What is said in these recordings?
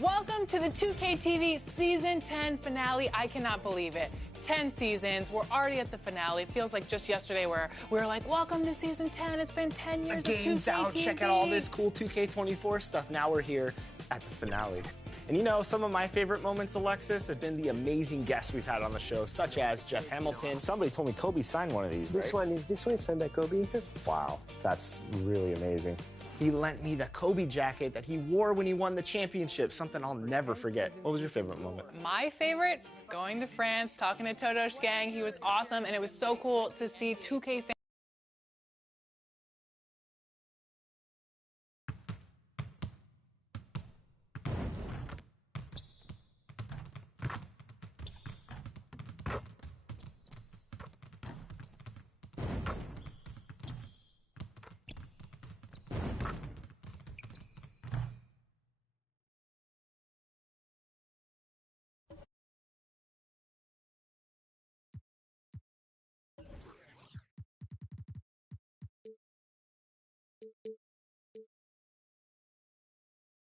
Welcome to the 2K TV Season 10 finale. I cannot believe it. 10 seasons. We're already at the finale. It feels like just yesterday where we were like, welcome to Season 10. It's been 10 years of 2K game's out. TV. Check out all this cool 2K24 stuff. Now we're here at the finale. And you know, some of my favorite moments, Alexis, have been the amazing guests we've had on the show, such as Jeff Hamilton. Somebody told me Kobe signed one of these, This right? one is signed by Kobe. Wow, that's really amazing. He lent me the Kobe jacket that he wore when he won the championship, something I'll never forget. What was your favorite moment? My favorite, going to France, talking to Toto's gang. He was awesome, and it was so cool to see 2K fans.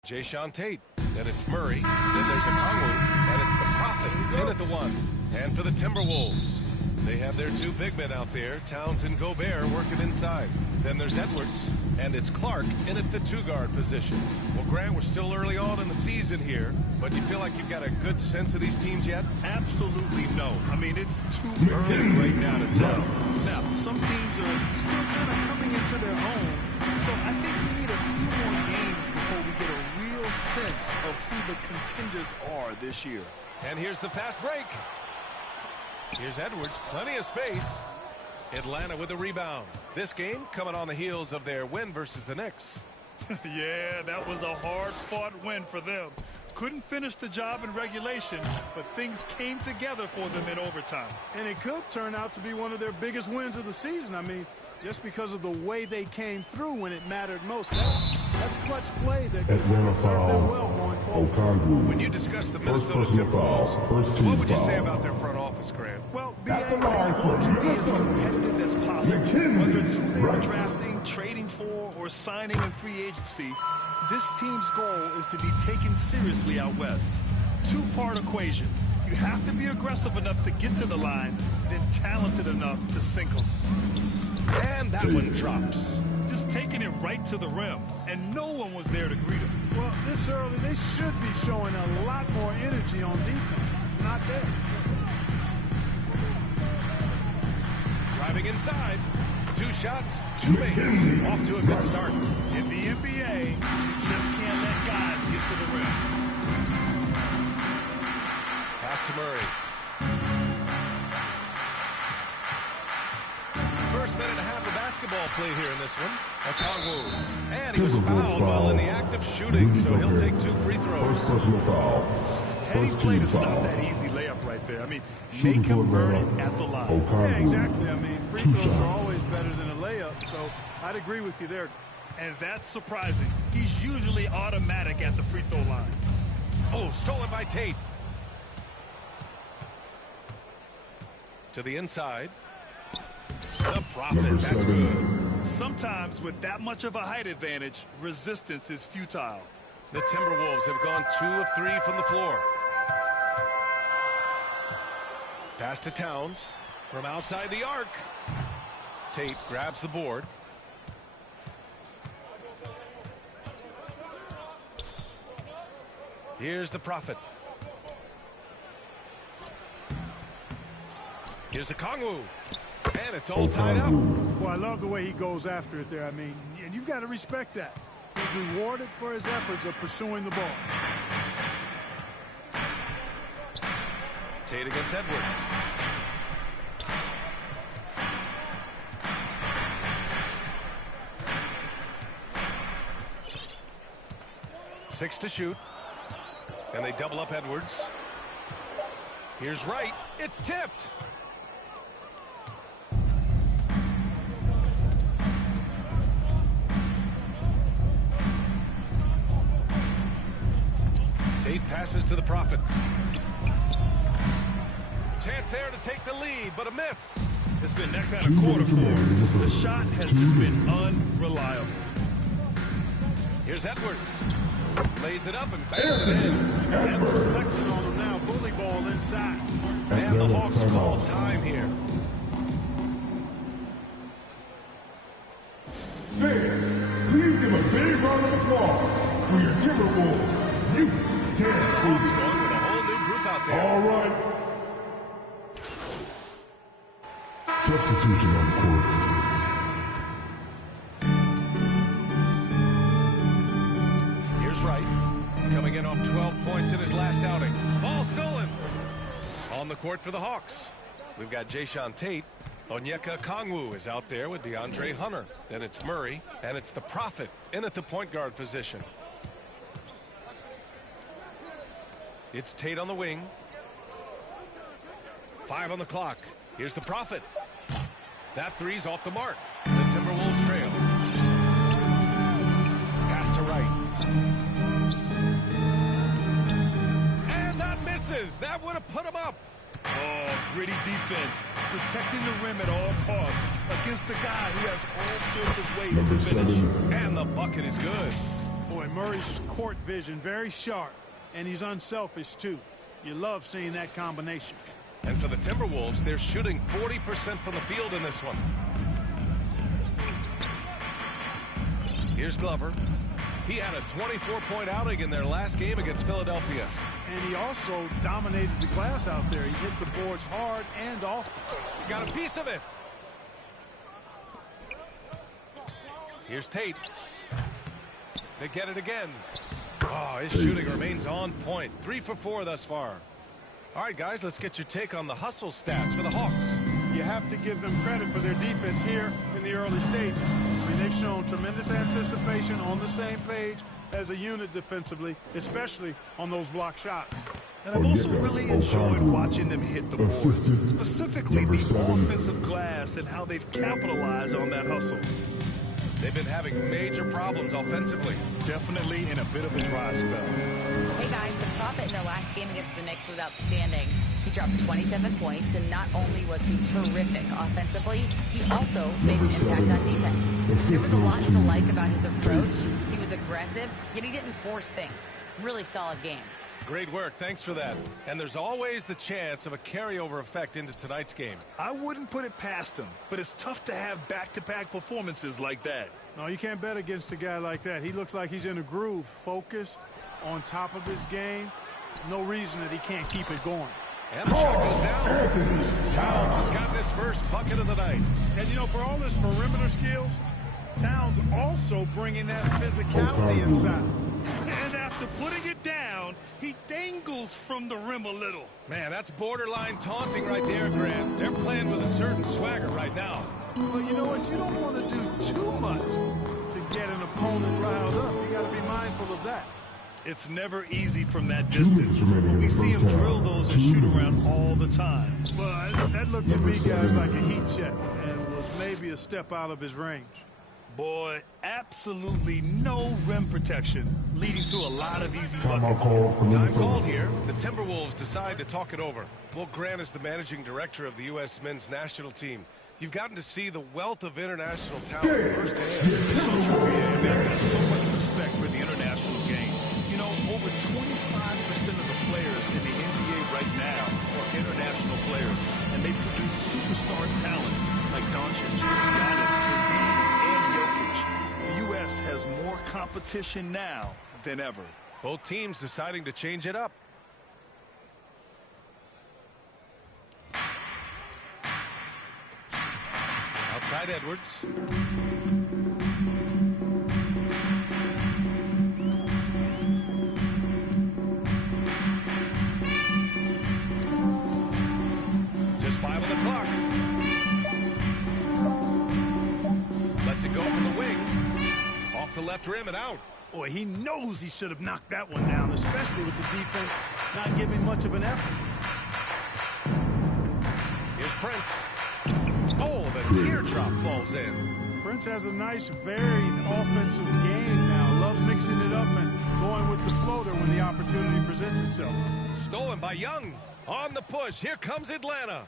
Jayshawn Tate, then it's Murray, then there's a Kongwu, and it's the Prophet in at the 1. And for the Timberwolves, they have their 2 big men out there, Towns and Gobert, working inside. Then there's Edwards, and it's Clark in at the 2-guard position. Well, Grant, we're still early on in the season here, but you feel like you've got a good sense of these teams yet? Absolutely no. I mean, it's too early right now to tell. Now, some teams are still kind of coming into their own, so I think we need a few more games before we get a real sense of who the contenders are this year. And here's the fast break. Here's Edwards, plenty of space. Atlanta with a rebound. This game coming on the heels of their win versus the Knicks. Yeah, that was a hard-fought win for them. Couldn't finish the job in regulation, but things came together for them in overtime. And it could turn out to be one of their biggest wins of the season. I mean, just because of the way they came through when it mattered most. That's clutch play that could serve them well going forward. When you discuss the Minnesota Timberwolves, what would you say about their front office, Grant? Well, they want to be as competitive as possible. Whether it's who they're drafting, trading for, or signing in free agency, this team's goal is to be taken seriously out west. Two-part equation. You have to be aggressive enough to get to the line, then talented enough to sink them. And that one drops. Just taking it right to the rim, and no one was there to greet him. Well, this early, they should be showing a lot more energy on defense. It's not there. Driving inside. 2 shots, 2 makes. Off to a good start. In the NBA, you just can't let guys get to the rim. Pass to Murray. First minute and a half of basketball play here in this one. Kongwu. And he was fouled while in the act of shooting, so he'll take 2 free throws. First personal foul. Heady play to stop that easy layup right there. I mean, make him earn it at the line. Yeah, exactly. I mean, free throws are always better than a layup, so I'd agree with you there. And that's surprising. He's usually automatic at the free throw line. Oh, stolen by Tate. To the inside. The Prophet, that's good. Sometimes with that much of a height advantage, resistance is futile. The Timberwolves have gone 2 of 3 from the floor. Pass to Towns from outside the arc. Tate grabs the board. Here's the Prophet. Here's the Kongwu. And it's all tied up. Well, I love the way he goes after it there. I mean, and you've got to respect that. He's rewarded for his efforts of pursuing the ball. Tate against Edwards. Six to shoot. And they double up Edwards. Here's Wright. It's tipped. Tate passes to the Prophet. Chance there to take the lead, but a miss. It's been that kind of quarter for him. The shot has just been unreliable. Here's Edwards. Lays it up and bangs it in. Edwards flexing on him now. Bully ball inside. And the Hawks call time here. Fans, please give a big round of applause for your Timberwolves. You can. Hawks going with a whole new group out there. All right. Substitution on the court. coming in off 12 points in his last outing. Ball stolen. On the court for the Hawks, we've got Jayshawn Tate. Onyeka Okongwu is out there with DeAndre Hunter. Then it's Murray, and it's the Prophet in at the point guard position. It's Tate on the wing. 5 on the clock. Here's the Prophet. That three's off the mark. The Timberwolves trail. Pass to right. And that misses. That would have put him up. Oh, gritty defense. Protecting the rim at all costs against a guy who has all sorts of ways to finish. And the bucket is good. Boy, Murray's court vision very sharp, and he's unselfish too. You love seeing that combination. And for the Timberwolves, they're shooting 40% from the field in this one. Here's Glover. He had a 24-point outing in their last game against Philadelphia. And he also dominated the glass out there. He hit the boards hard and often. He got a piece of it. Here's Tate. They get it again. Oh, his shooting remains on point. 3 for 4 thus far. All right, guys, let's get your take on the hustle stats for the Hawks. You have to give them credit for their defense here in the early stages. I mean, they've shown tremendous anticipation, on the same page as a unit defensively, especially on those block shots. And I've also really enjoyed watching them hit the boards, specifically the offensive glass and how they've capitalized on that hustle. They've been having major problems offensively. Definitely in a bit of a dry spell. Hey guys, the Prophet in their last game against the Knicks was outstanding. He dropped 27 points, and not only was he terrific offensively, he also made an impact on defense. There was a lot to like about his approach. He was aggressive, yet he didn't force things. Really solid game. Great work. Thanks for that. And there's always the chance of a carryover effect into tonight's game. I wouldn't put it past him, but it's tough to have back-to-back performances like that. No, you can't bet against a guy like that. He looks like he's in a groove, focused, on top of his game. No reason that he can't keep it going. And the shot goes down. Towns has got this first bucket of the night. And, you know, for all his perimeter skills, Towns also bringing that physicality inside. And after putting it down, he dangles from the rim a little. Man, that's borderline taunting right there, Grant. They're playing with a certain swagger right now. Well, you know what? You don't want to do too much to get an opponent riled up. You got to be mindful of that. It's never easy from that distance. We see him drill those and shoot around all the time. Well, that looked to me, guys, like a heat check and was maybe a step out of his range. Boy, absolutely no rim protection, leading to a lot of easy Time buckets. Called here. The Timberwolves decide to talk it over. Will Grant is the managing director of the U.S. men's national team. You've gotten to see the wealth of international talent firsthand. They've got so much respect for the international game. You know, over 25% of the players in the NBA right now are international players, and they produce superstar talents like Doncic, Giannis, and Jokic. The U.S. has more competition now than ever. Both teams deciding to change it up. Outside Edwards. Just 5 on the clock. Lets it go from the wing. Off the left rim and out. Boy, he knows he should have knocked that one down, especially with the defense not giving much of an effort. Here's Prince. Oh, the teardrop falls in. Prince has a nice, varied offensive game now. Loves mixing it up and going with the floater when the opportunity presents itself. Stolen by Young. On the push. Here comes Atlanta.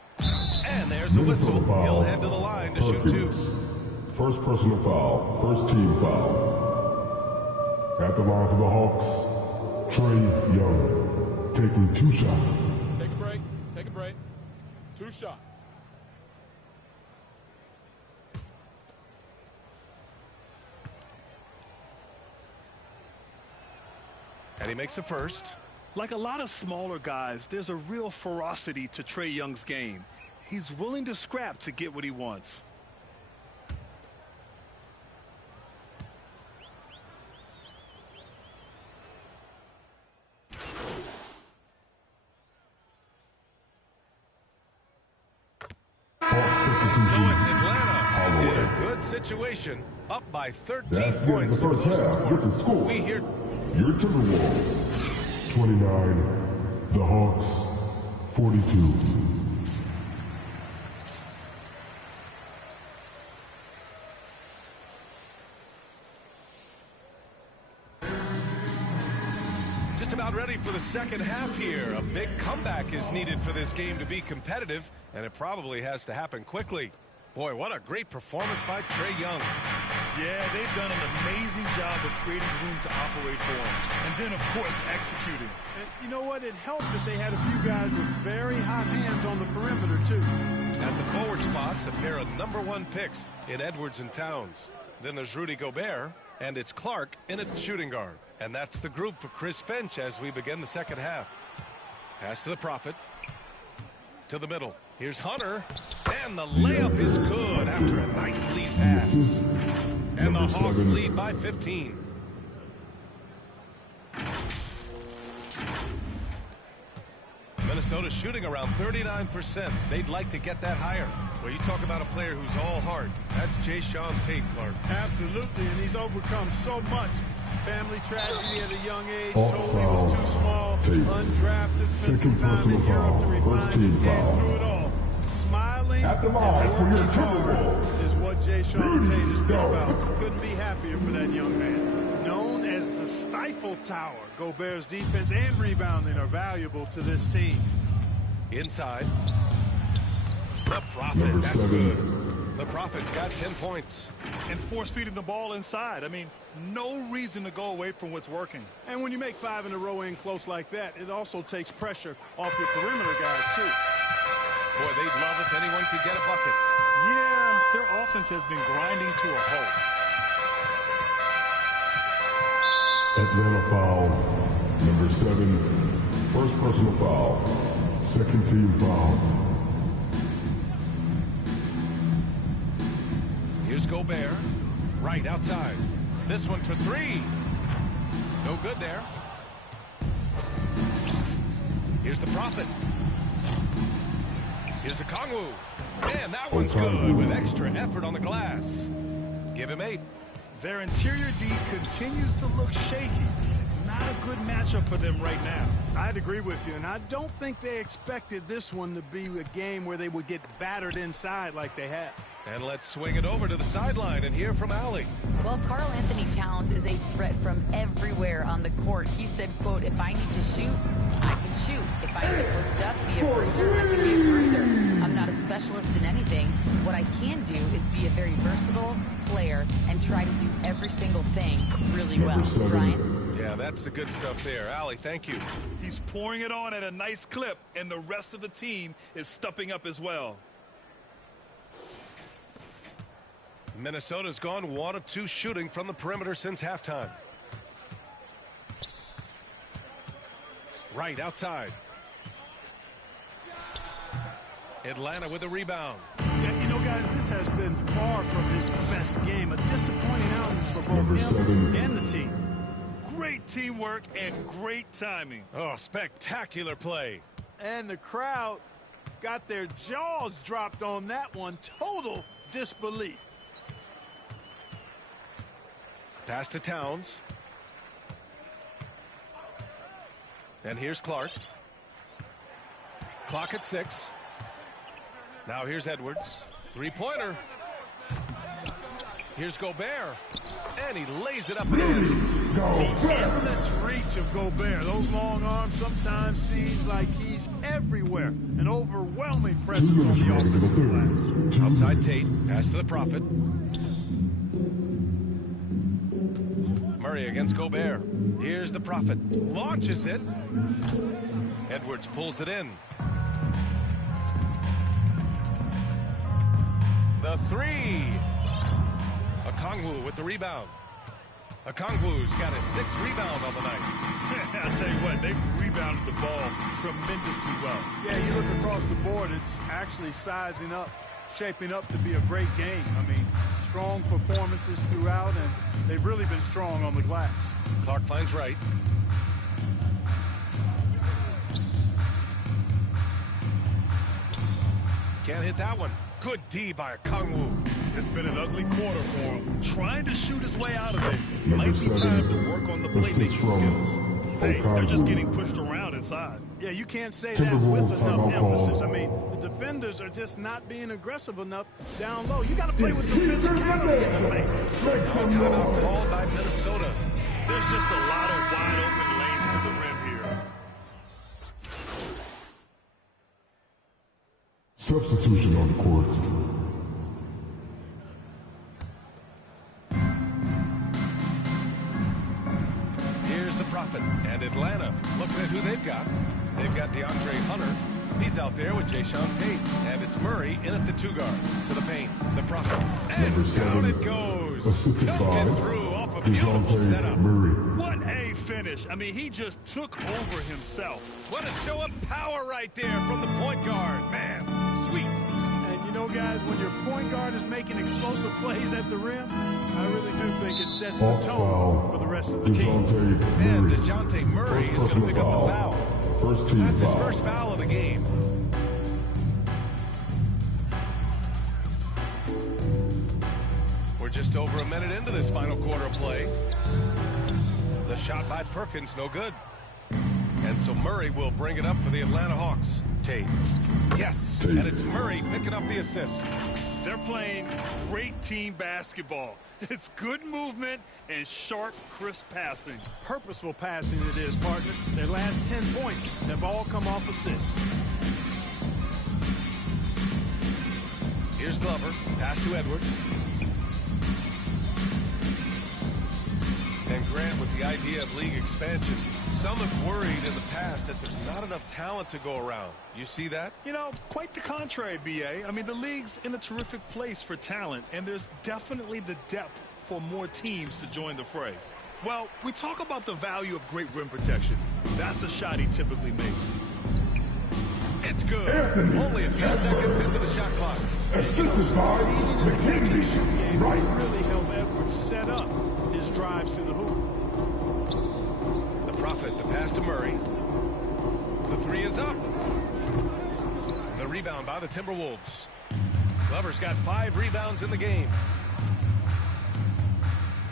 And there's a whistle. He'll head to the line to shoot 2. First personal foul. First team foul. At the line for the Hawks, Trae Young taking 2 shots. Take a break. Take a break. 2 shots. And he makes a first. Like a lot of smaller guys, there's a real ferocity to Trae Young's game. He's willing to scrap to get what he wants. foul In away. a good situation, up by 13 That's the end points of the to first close the half with the quarter. score. We hear Your Timberwolves, 29. The Hawks, 42. just about ready for the second half here. A big comeback is needed for this game to be competitive, and it probably has to happen quickly. Boy, what a great performance by Trae Young. Yeah, they've done an amazing job of creating room to operate for him. And then, of course, executing. And you know what? It helped that they had a few guys with very hot hands on the perimeter, too. At the forward spots, a pair of #1 picks in Edwards and Towns. Then there's Rudy Gobert, and it's Clark in at shooting guard. And that's the group for Chris Finch as we begin the second half. Pass to the Prophet. To the middle. Here's Hunter. And the layup is good after a nice lead pass. And the Hawks lead by 15. Minnesota shooting around 39%. They'd like to get that higher. Well, you talk about a player who's all heart. That's Jayshawn Tate, Clark. Absolutely, and he's overcome so much. Family tragedy at a young age, All told he was too small, undrafted, spent some time in Europe to refine his game through it all. Smiling At the line for your Timberwolves, is what Jayshawn Tate has been about. Couldn't be happier for that young man. Known as the Stifle Tower, Gobert's defense and rebounding are valuable to this team. Inside. The Prophet, that's good. The Prophet's got 10 points. And force-feeding the ball inside. I mean, no reason to go away from what's working. And when you make 5 in a row in close like that, it also takes pressure off your perimeter guys, too. Boy, they'd love if anyone could get a bucket. Yeah, their offense has been grinding to a halt. Atlanta foul, #7. First personal foul. Second team foul. Here's Gobert. Right outside. This one for 3. No good there. Here's the Prophet. Here's a Kongwu. And that one's good with extra effort on the glass. Give him 8. Their interior D continues to look shaky. Not a good matchup for them right now. I'd agree with you, and I don't think they expected this one to be a game where they would get battered inside like they have. And let's swing it over to the sideline and hear from Allie. Well, Karl Anthony Towns is a threat from everywhere on the court. He said, quote, if I need to shoot, I can shoot. If I need to post up, be a bruiser, I can be a bruiser. I'm not a specialist in anything. What I can do is be a very versatile player and try to do every single thing really well. Brian? Yeah, that's the good stuff there. Allie, thank you. He's pouring it on at a nice clip, and the rest of the team is stepping up as well. Minnesota's gone 1 of 2 shooting from the perimeter since halftime. Right outside. Atlanta with a rebound. Yeah, you know, guys, this has been far from his best game. A disappointing outing for both him 7. and the team. Great teamwork and great timing. Oh, spectacular play. And the crowd got their jaws dropped on that one. Total disbelief. Pass to Towns. And here's Clark. Clock at 6. Now here's Edwards. 3-pointer. Here's Gobert. And he lays it up and in. The endless reach of Gobert. Those long arms sometimes seems like he's everywhere. An overwhelming presence on the offensive glass. Outside Tate. Pass to the Prophet. Murray against Gobert. Here's the Prophet. Launches it. Edwards pulls it in. The 3. Okongwu with the rebound. Okongwu's got his 6th rebound on the night. I'll tell you what, they've rebounded the ball tremendously well. Yeah, you look across the board, it's actually sizing up, shaping up to be a great game. I mean, strong performances throughout, and they've really been strong on the glass. Clark finds right. Can't hit that one. Good D by Kangwoo. It's been an ugly quarter for him. Trying to shoot his way out of it. Might be time to work on the playmaking skills. Hey, they're just getting pushed around inside. Yeah, you can't say that with enough emphasis. I mean, the defenders are just not being aggressive enough down low. You got to play with some physicality in the lane. Timeout called by Minnesota. There's just a lot of wide open lanes to the rim here. Substitution on the court. Here's the Prophet and Atlanta. Looking at who they've got. They've got DeAndre Hunter. He's out there with Jayshawn Tate. And it's Murray in at the 2-guard. To the paint. The Prophet. And down it goes. Dunked it through off a beautiful setup. What a finish. I mean, he just took over himself. What a show of power right there from the point guard. Man, sweet. And you know, guys, when your point guard is making explosive plays at the rim, I really do think it sets the tone for the rest of the team. And DeJounte Murray is going to pick up the foul. First team That's his foul. first foul of the game. We're just over a minute into this final quarter of play. The shot by Perkins, no good. And so Murray will bring it up for the Atlanta Hawks. Tate. Yes, Tate. and it's Murray picking up the assist. They're playing great team basketball. It's good movement and sharp, crisp passing. Purposeful passing it is, partner. Their last 10 points have all come off assists. Here's Glover. Pass to Edwards. And Grant with the idea of league expansion. Some have worried in the past that there's not enough talent to go around. You see that? You know, quite the contrary, B.A. I mean, the league's in a terrific place for talent, and there's definitely the depth for more teams to join the fray. Well, we talk about the value of great rim protection. That's a shot he typically makes. It's good. Only a few seconds into the shot clock. Assisted by McKinney. Right. Really helped Edwards set up his drives to the hoop. The Prophet, the pass to Murray. The three is up. The rebound by the Timberwolves. Glover's got 5 rebounds in the game.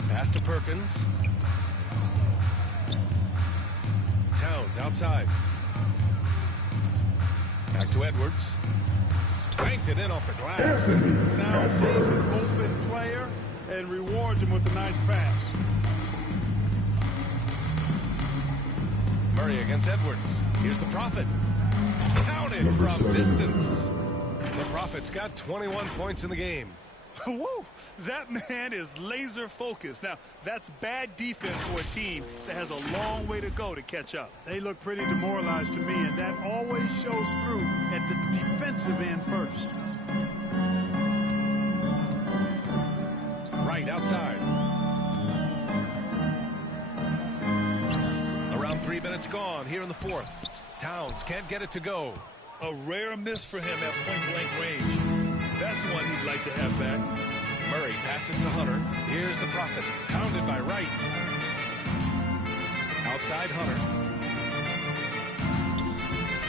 Pass to Perkins. Towns outside. Back to Edwards. Banked it in off the glass. Now sees an open player and rewards him with a nice pass. Murray against Edwards. Here's the Prophet. Counted Number from 7. distance. The Prophet's got 21 points in the game. Woo! That man is laser focused. Now, that's bad defense for a team that has a long way to go to catch up. They look pretty demoralized to me, and that always shows through at the defensive end first. Right outside. Around 3 minutes gone here in the fourth. Towns can't get it to go. A rare miss for him at point-blank range. That's one he'd like to have back. Murray passes to Hunter. Here's the Prophet. Pounded by Wright. Outside Hunter.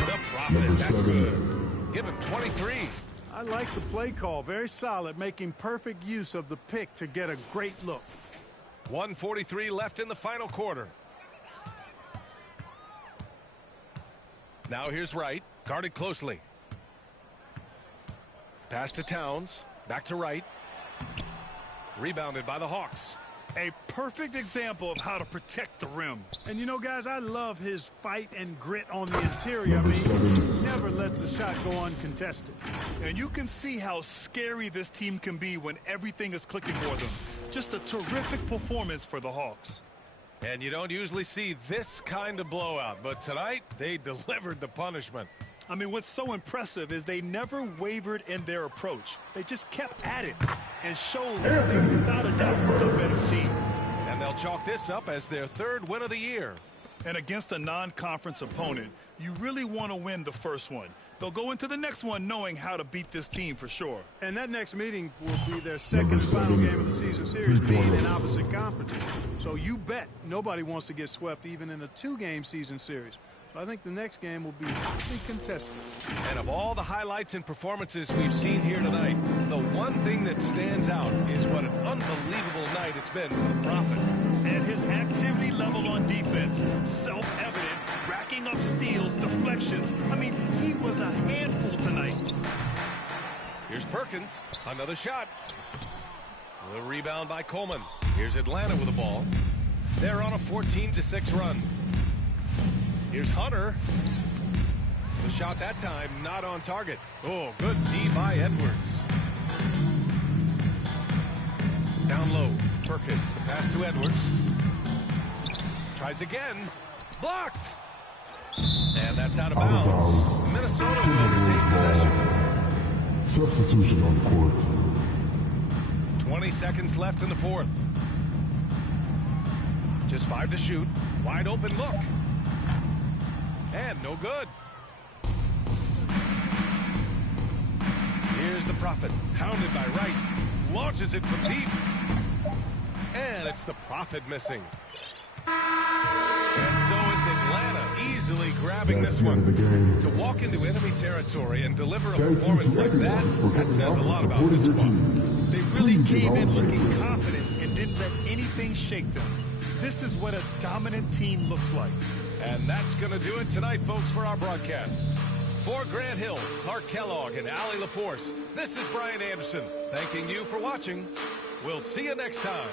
The Prophet. Number That's 7. good. Give him 23. I like the play call. Very solid, making perfect use of the pick to get a great look. 1:43 left in the final quarter. Now here's Wright. Guarded closely. Pass to Towns. Back to Wright. Rebounded by the Hawks. A perfect example of how to protect the rim. And you know, guys, I love his fight and grit on the interior. I Number mean, 7. he never lets a shot go uncontested. And you can see how scary this team can be when everything is clicking for them. Just a terrific performance for the Hawks. And you don't usually see this kind of blowout, but tonight they delivered the punishment. I mean, what's so impressive is they never wavered in their approach. They just kept at it and showed they were without a doubt the better team. And they'll chalk this up as their 3rd win of the year. And against a non-conference opponent, you really want to win the first one. They'll go into the next one knowing how to beat this team for sure. And that next meeting will be their second and final game of the season series, being in opposite conferences. So you bet nobody wants to get swept even in a 2-game season series. I think the next game will be hotly contested. And of all the highlights and performances we've seen here tonight, the one thing that stands out is what an unbelievable night it's been for the Prophet. And his activity level on defense, self-evident, racking up steals, deflections. I mean, he was a handful tonight. Here's Perkins, another shot. The rebound by Coleman. Here's Atlanta with the ball. They're on a 14-6 run. Here's Hunter. The shot that time not on target. Oh, good D by Edwards. Down low, Perkins. The pass to Edwards. Tries again. Blocked. And that's out of bounds. Minnesota will retain possession. Substitution on the court. 20 seconds left in the fourth. Just 5 to shoot. Wide open look. And no good. Here's the Prophet. Hounded by Wright. Launches it from deep. And it's the Prophet missing. And so it's Atlanta easily grabbing this one. To walk into enemy territory and deliver a performance like that says a lot about this squad. They really came in looking confident and didn't let anything shake them. This is what a dominant team looks like. And that's going to do it tonight, folks, for our broadcast. For Grant Hill, Clark Kellogg, and Allie LaForce, this is Brian Anderson, thanking you for watching. We'll see you next time.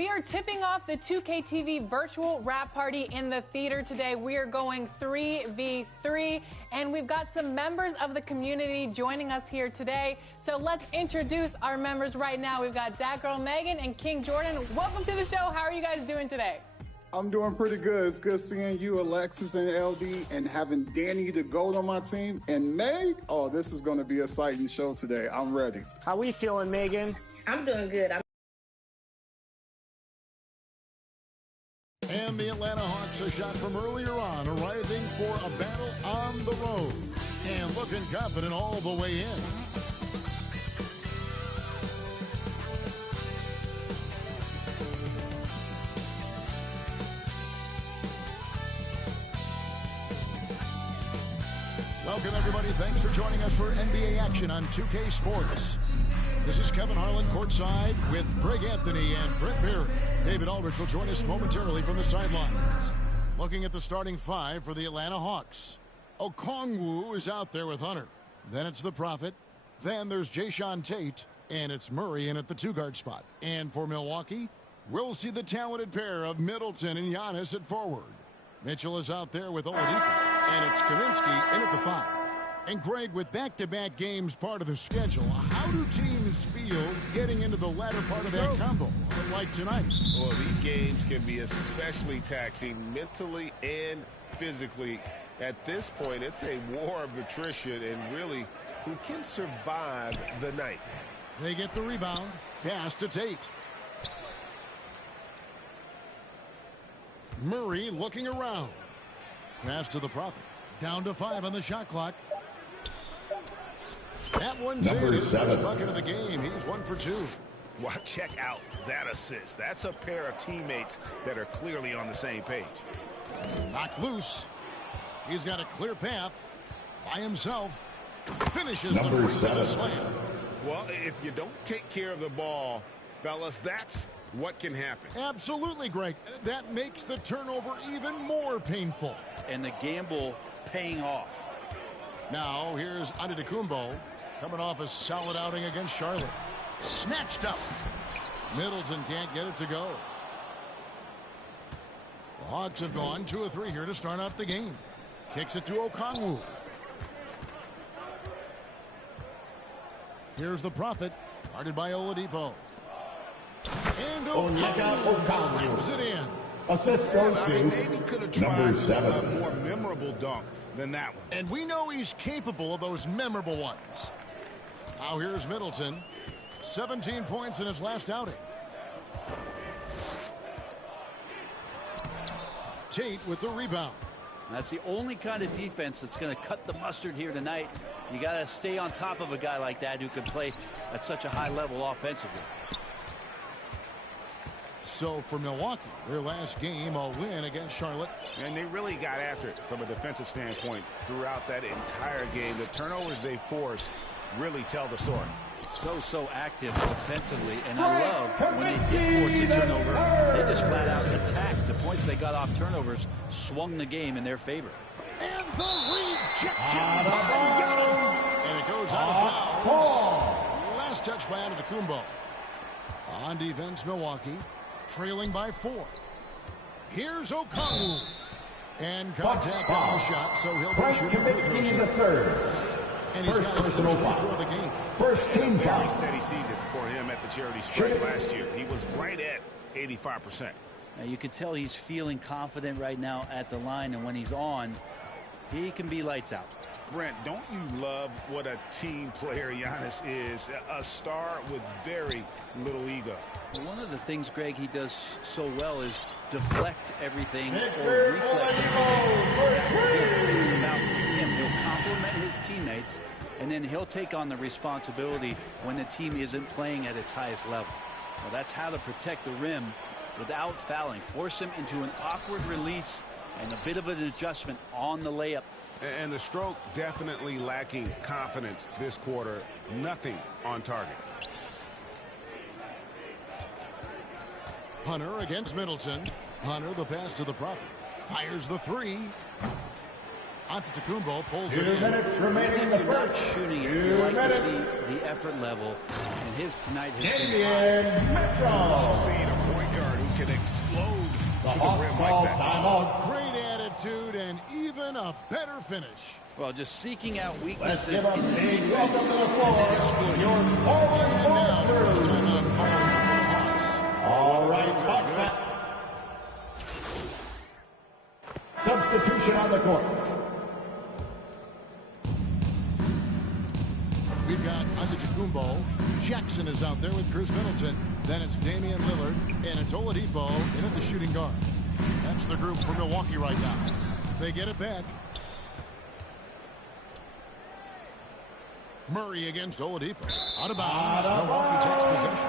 We are tipping off the 2K TV virtual wrap party in the theater today. We are going 3v3, and we've got some members of the community joining us here today. So let's introduce our members right now. We've got Dat Girl Megan and King Jordan. Welcome to the show. How are you guys doing today? I'm doing pretty good. It's good seeing you, Alexis and LD, and having Danny the GOAT on my team. And Meg, oh, this is going to be an exciting show today. I'm ready. How we feeling, Megan? I'm doing good. And the Atlanta Hawks, a shot from earlier on, arriving for a battle on the road. And looking confident all the way in. Welcome, everybody. Thanks for joining us for NBA action on 2K Sports. This is Kevin Harlan courtside with Greg Anthony and Brett Berry. David Aldridge will join us momentarily from the sidelines. Looking at the starting five for the Atlanta Hawks. Okongwu is out there with Hunter. Then it's the Prophet. Then there's Jayshawn Tate. And it's Murray in at the two-guard spot. And for Milwaukee, we'll see the talented pair of Middleton and Giannis at forward. Mitchell is out there with Oladipo. And it's Kaminsky in at the 5. And Greg, with back-to-back games part of the schedule, how do teams feel getting into the latter part of that combo, like tonight? Well, these games can be especially taxing mentally and physically. At this point, it's a war of attrition and really who can survive the night. They get the rebound. Pass to Tate. Murray looking around. Pass to the Prophet. Down to 5 on the shot clock. That one's in. His first bucket of the game. He's 1 for 2. Well, check out that assist. That's a pair of teammates that are clearly on the same page. Knocked loose. He's got a clear path by himself. Finishes the break with a slam. Well, if you don't take care of the ball, fellas, that's what can happen. Absolutely, Greg. That makes the turnover even more painful. And the gamble paying off. Now, here's Antetokounmpo coming off a solid outing against Charlotte. Snatched up. Middleton can't get it to go. The Hawks have gone 2 of 3 here to start out the game. Kicks it to Okongwu. Here's the Prophet, guarded by Oladipo. And Okongwu slams it in. Assist goes to Maybe could have tried number 7. a more memorable dunk than that one. And we know he's capable of those memorable ones. Now here's Middleton. 17 points in his last outing. Tate with the rebound. That's the only kind of defense that's going to cut the mustard here tonight. You got to stay on top of a guy like that who can play at such a high level offensively. So for Milwaukee, their last game, a win against Charlotte. And they really got after it from a defensive standpoint throughout that entire game. The turnovers they forced really tell the story. So active defensively, and I love when they did force a turnover, they just flat out attacked. The points they got off turnovers swung the game in their favor. And the rejection by Giannis. And it goes out of bounds. Last touch by Antetokounmpo. On defense, Milwaukee trailing by 4. Here's Okongwu. And contact on the shot, so he'll be shooting free throws. And he's got his first free throw of the game. First team foul. Very steady season for him at the charity stripe last year. He was right at 85%. Now you can tell he's feeling confident right now at the line, and when he's on, he can be lights out. Brent, don't you love what a team player Giannis is? A star with very little ego. One of the things, Greg, he does so well is deflect everything or reflect everything back to him. It's about him. He'll compliment his teammates, and then he'll take on the responsibility when the team isn't playing at its highest level. Well, that's how to protect the rim without fouling. Force him into an awkward release and a bit of an adjustment on the layup. And the stroke definitely lacking confidence this quarter. Nothing on target. Hunter against Middleton. Hunter, the pass to the Prophet. Fires the 3. Antetokounmpo pulls it in. 2 minutes remaining in the If you're not first. shooting it, you like to see the effort level. And his tonight has been high. Metro. Seeing a point guard to the rim like that. Timeout. Great attitude and even a better finish. Well, just seeking out Let's weaknesses give a in big defense. welcome to the floor. Your forward And now the first timeout called for the Hawks. All right, Hawks now. Substitution on the court. We've got Antetokounmpo. Jackson is out there with Chris Middleton. Then it's Damian Lillard, and it's Oladipo in at the shooting guard. That's the group for Milwaukee right now. They get it back. Murray against Oladipo. Out of bounds. Milwaukee takes possession.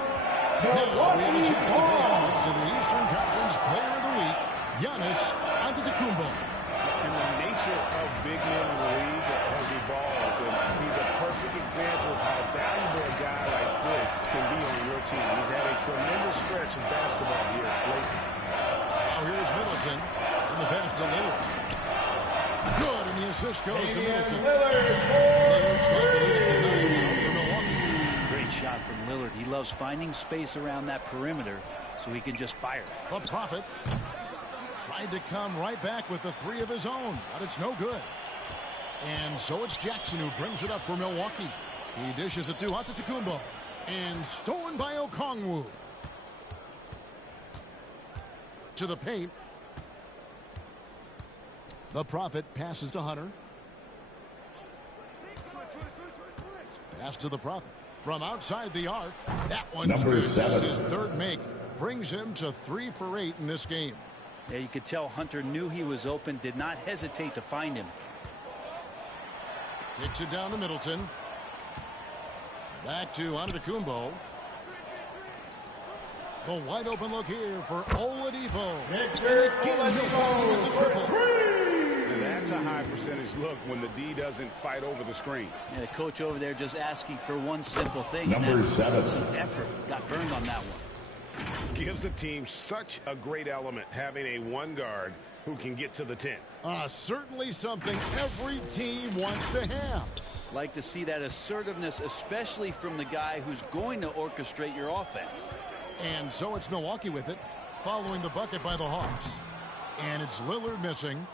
Now we have a chance to pay homage to the Eastern Conference Player of the Week, Giannis Antetokounmpo. And the nature of big men in the league has evolved, and he's a perfect example of how valuable a guy like this can be on your team. He's had a tremendous stretch of basketball here lately. Now here's Middleton, and the pass to Lillard. Good, and the assist goes to Middleton. Lillard's got the lead at 9 now for Milwaukee. Great shot from Lillard. He loves finding space around that perimeter so he can just fire. The Prophet tried to come right back with the three of his own, but it's no good. And so it's Jackson who brings it up for Milwaukee. He dishes it to Antetokounmpo. And stolen by Okongwu. To the paint. The Prophet passes to Hunter. Pass to the Prophet. From outside the arc. That one's good. Just his third make. Brings him to 3 for 8 in this game. Yeah, you could tell Hunter knew he was open, did not hesitate to find him. Kicks it down to Middleton. Back to Antetokounmpo. The wide open look here for Oladipo. And again, Milwaukee with the triple. That's a high percentage look when the D doesn't fight over the screen. Yeah, the coach over there just asking for one simple thing. Number 7. Some effort. Got burned on that one. Gives the team such a great element having a one guard who can get to the 10. Certainly something every team wants to have. Like to see that assertiveness, especially from the guy who's going to orchestrate your offense. And so it's Milwaukee with it, following the bucket by the Hawks. And it's Lillard missing.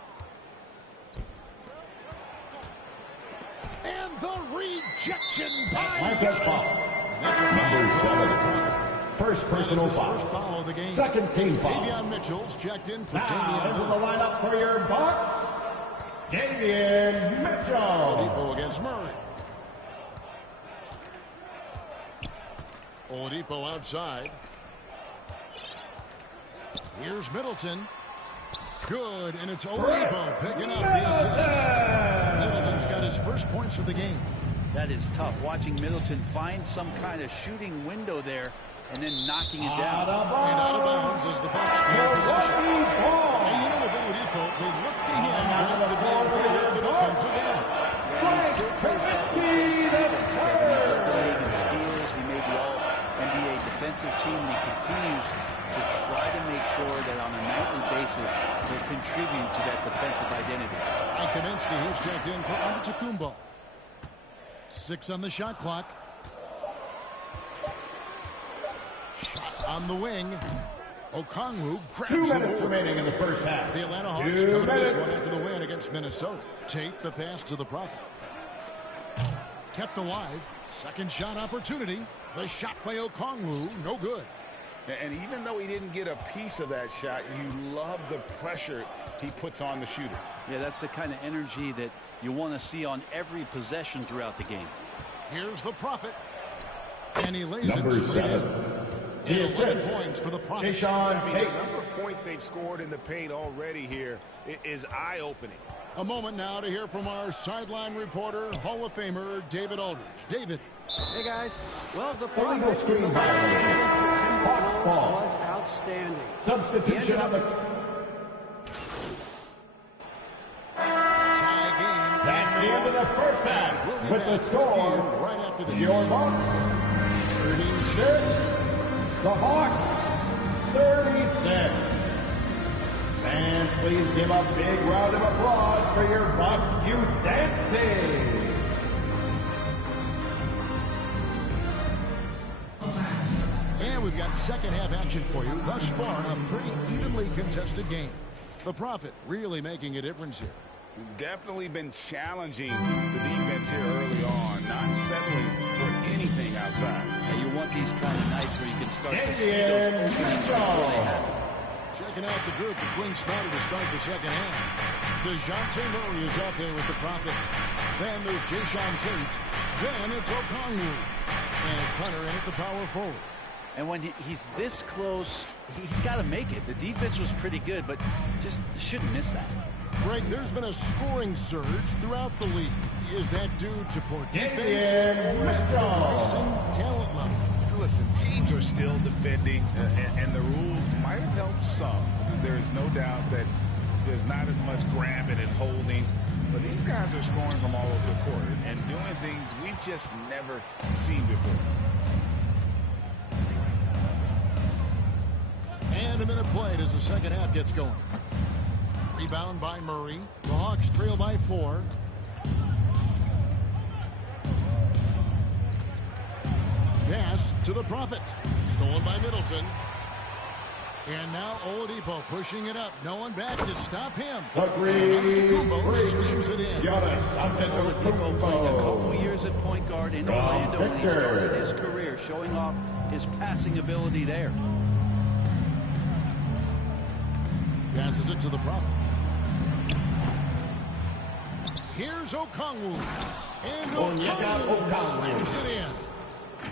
And the rejection by That's number 7. First personal foul. First foul of the game. Second team foul. Davion Mitchell's checked in for Now Damian into the Lillard. lineup for your Bucks, Davion Mitchell. Oladipo against Murray. Oladipo outside. Here's Middleton. Good, and it's Oladipo picking up the assist. Middleton's got his first points of the game. That is tough, watching Middleton find some kind of shooting window there and then knocking it down. And out of bounds as the Bucks gain possession. And you know, with Oladipo, they look to him to be a player for defensive end. Yeah, he still plays top defense, Kevin. He's led the league in steals. He made the All-NBA defensive team, and he continues to try to make sure that on a nightly basis he'll contribute to that defensive identity. And Kaminsky, who's checked in for Antetokounmpo. 6 on the shot clock. Shot on the wing. Okongwu grabs 2 the minutes board. remaining in the first half. The Atlanta Hawks coming to this one after the win against Minnesota. Take the pass to the Prophet. Kept alive. Second shot opportunity. The shot by Okongwu, no good. And even though he didn't get a piece of that shot, you love the pressure he puts on the shooter. Yeah, that's the kind of energy that you want to see on every possession throughout the game. Here's the Prophet. And he lays Number it straight 7. in. The 11 assist. points for the Prophet. Deshaun The Tate. number of points they've scored in the paint already here is eye-opening. A moment now to hear from our sideline reporter, Hall of Famer David Aldridge. David. Hey guys, well the Illegal screen violation. Hawks ball. was outstanding. Substitution on the... Tie game. That's the end of the first half. With the score, right after the your Bucks 36, the Hawks 36. Fans, please give a big round of applause for your Bucks Youth Dance Team. And we've got second half action for you. Thus far, a pretty evenly contested game. The Prophet really making a difference here. Definitely been challenging the defense here early on, not settling for anything outside. Yeah, you want these kind of nights where you can start to see those openings before they happen. Checking out the group for Quinn Snyder to start the second half. DeJounte Murray is out there with the Prophet. Then there's Jason Tate. Then it's Okongwu. And it's Hunter in at the power forward. And when he's this close, he's got to make it. The defense was pretty good, but just shouldn't miss that. Greg, there's been a scoring surge throughout the league. Is that due to poor defense or is it increasing talent level? Listen, teams are still defending, and the rules might have helped some. There is no doubt that there's not as much grabbing and holding, but these guys are scoring from all over the court and doing things we've just never seen before. And a minute played as the second half gets going. Rebound by Murray. The Hawks trail by 4. Pass to the Prophet. Stolen by Middleton. And now Oladipo pushing it up. No one back to stop him. Antetokounmpo streams it in. Oladipo playing a couple years at point guard in Orlando when he started his career, showing off his passing ability there. Passes it to the Prophet. Here's Okongwu. And Okongwu slams it in.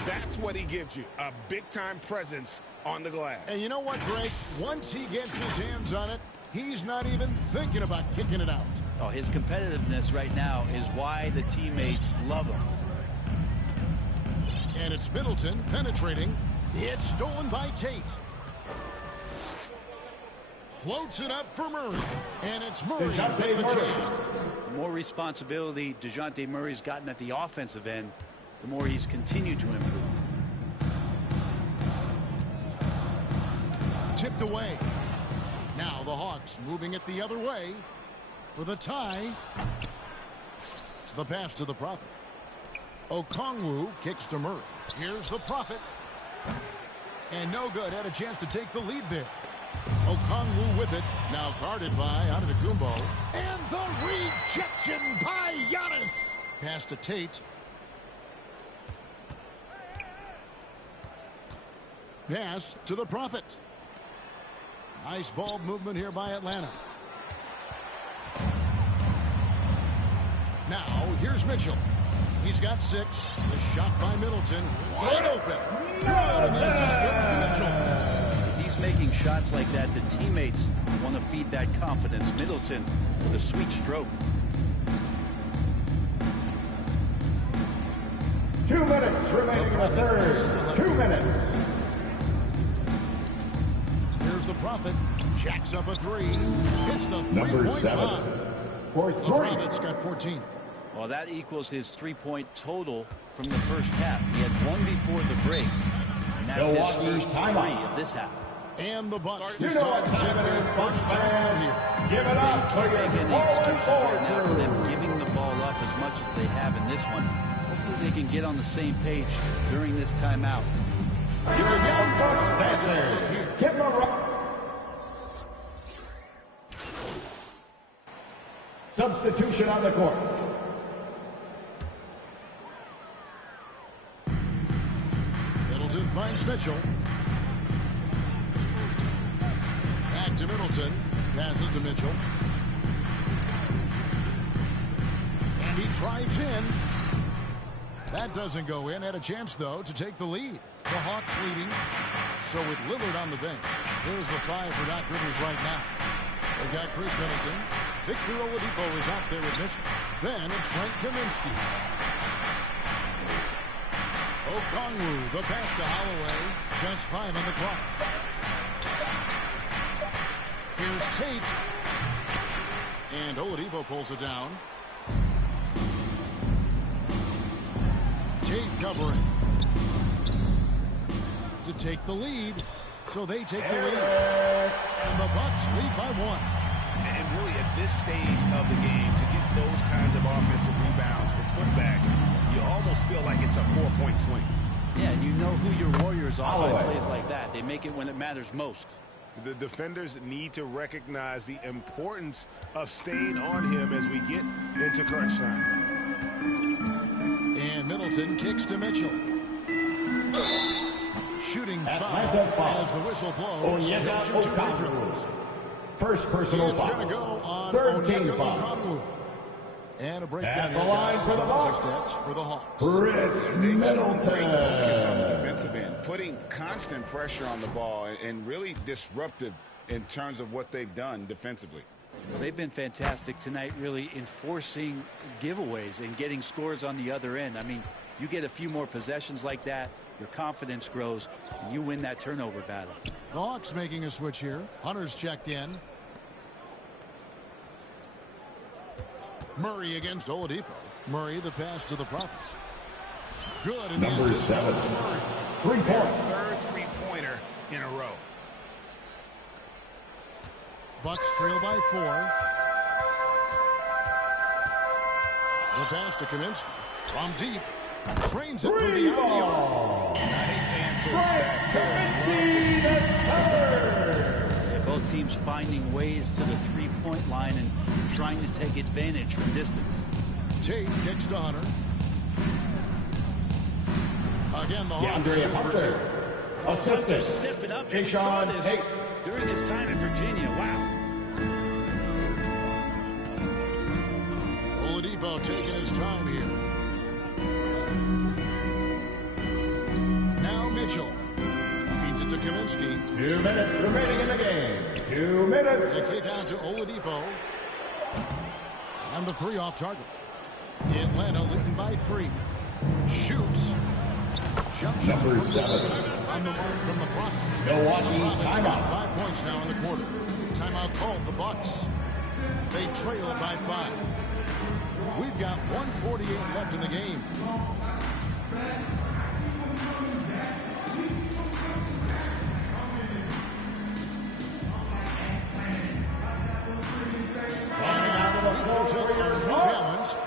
That's what he gives you, a big-time presence on the glass. And you know what, Greg? Once he gets his hands on it, he's not even thinking about kicking it out. Oh, his competitiveness right now is why the teammates love him. And it's Middleton penetrating. It's stolen by Tate. Floats it up for Murray. And it's Murray with the chance. The more responsibility DeJounte Murray's gotten at the offensive end, the more he's continued to improve. Tipped away. Now the Hawks moving it the other way for the tie. The pass to the Prophet. Okongwu kicks to Murray. Here's the Prophet. And no good. Had a chance to take the lead there. Okongwu with it. Now guarded by Antetokounmpo. And the rejection by Giannis. Pass to Tate. Pass to the Prophet. Nice ball movement here by Atlanta. Now here's Mitchell. He's got 6. The shot by Middleton. Wide open. Good. And this just goes to Mitchell. If he's making shots like that, the teammates want to feed that confidence. Middleton with a sweet stroke. 2 minutes remaining in the third. 2 minutes. Here's the Prophet. Jacks up a 3. It's the number 7 for 3. The Prophet's got 14. Well, that equals his 3-point total from the first half. He had 1 before the break. And that's his first 3 of this half. And the Bucks You know what time it is, Bucks fans. Give it up for your forward now for them giving the ball up as much as they have in this one. Hopefully they can get on the same page during this timeout. Your young Bucks dancers. Give them a rock. Substitution on the court. Middleton finds Mitchell. Back to Middleton. Passes to Mitchell. And he drives in. That doesn't go in. Had a chance, though, to take the lead. The Hawks leading. So with Lillard on the bench, here's the 5 for Doc Rivers right now. They've got Chris Middleton. Victor Oladipo is out there with Mitchell. Then it's Frank Kaminsky. Okongwu, the pass to Holloway. Just 5 on the clock. Here's Tate. And Oladipo pulls it down. Tate covering. To take the lead. So they take the lead. And the Bucks lead by 1. And really at this stage of the game, to get those kinds of offensive rebounds for putbacks, you almost feel like it's a 4-point swing. Yeah, and you know who your Warriors are by plays like that. They make it when it matters most. The defenders need to recognize the importance of staying on him as we get into crunch time. And Middleton kicks to Mitchell. Shooting foul as the whistle blows. He'll shoot 2 free throws. First personal foul. It's going to go on Third team Onyeka foul. Okongwu. And a breakdown At the here, line guys. for the Bucks. Stats for the Hawks. Chris Middleton. Focus on the defensive end, putting constant pressure on the ball and really disruptive in terms of what they've done defensively. They've been fantastic tonight, really enforcing giveaways and getting scores on the other end. I mean, you get a few more possessions like that, your confidence grows, and you win that turnover battle. The Hawks making a switch here. Hunter's checked in. Murray against Oladipo. Murray the pass to the Prophet. Good. And Number 7. To Murray. 3 points. Third three-pointer in a row. Bucks trail by 4. The pass to Kaminsky. From deep. Trains it from beyond the arc. Nice answer. Kaminsky, the third. Yeah, both teams finding ways to the three-point line and trying to take advantage from distance. Tate kicks to Hunter. Again, the Hawks DeAndre good for 2. Hunter. Assistant. Stepping up. We saw Jason this Tate. during his time in Virginia. Wow. Oladipo taking his time here. Now Mitchell feeds it to Kaminsky. 2 minutes remaining in the game. 2 minutes. The kick out to Oladipo. And the 3 off target. Atlanta leading by 3. Shoots. Jump shot. Number 7. On the mark from the Bucks. Milwaukee Got timeout. 5 points now in the quarter. Timeout called the Bucks. They trail by 5. We've got 1:48 left in the game.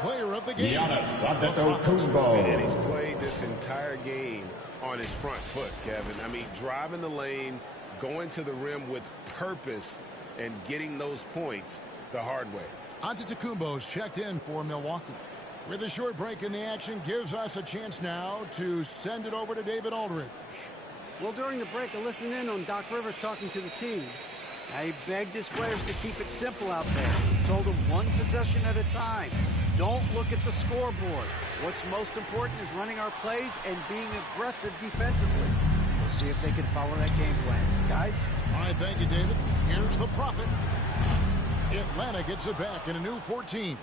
Player of the game. Giannis Antetokounmpo. And he's played this entire game on his front foot, Kevin. I mean, driving the lane, going to the rim with purpose, and getting those points the hard way. Antetokounmpo's checked in for Milwaukee. With a short break in the action, gives us a chance now to send it over to David Aldridge. Well, during the break, I listened in on Doc Rivers talking to the team. He begged his players to keep it simple out there. He told them 1 possession at a time. Don't look at the scoreboard. What's most important is running our plays and being aggressive defensively. We'll see if they can follow that game plan. Guys? All right, thank you, David. Here's the Prophet. Atlanta gets it back in a new 14.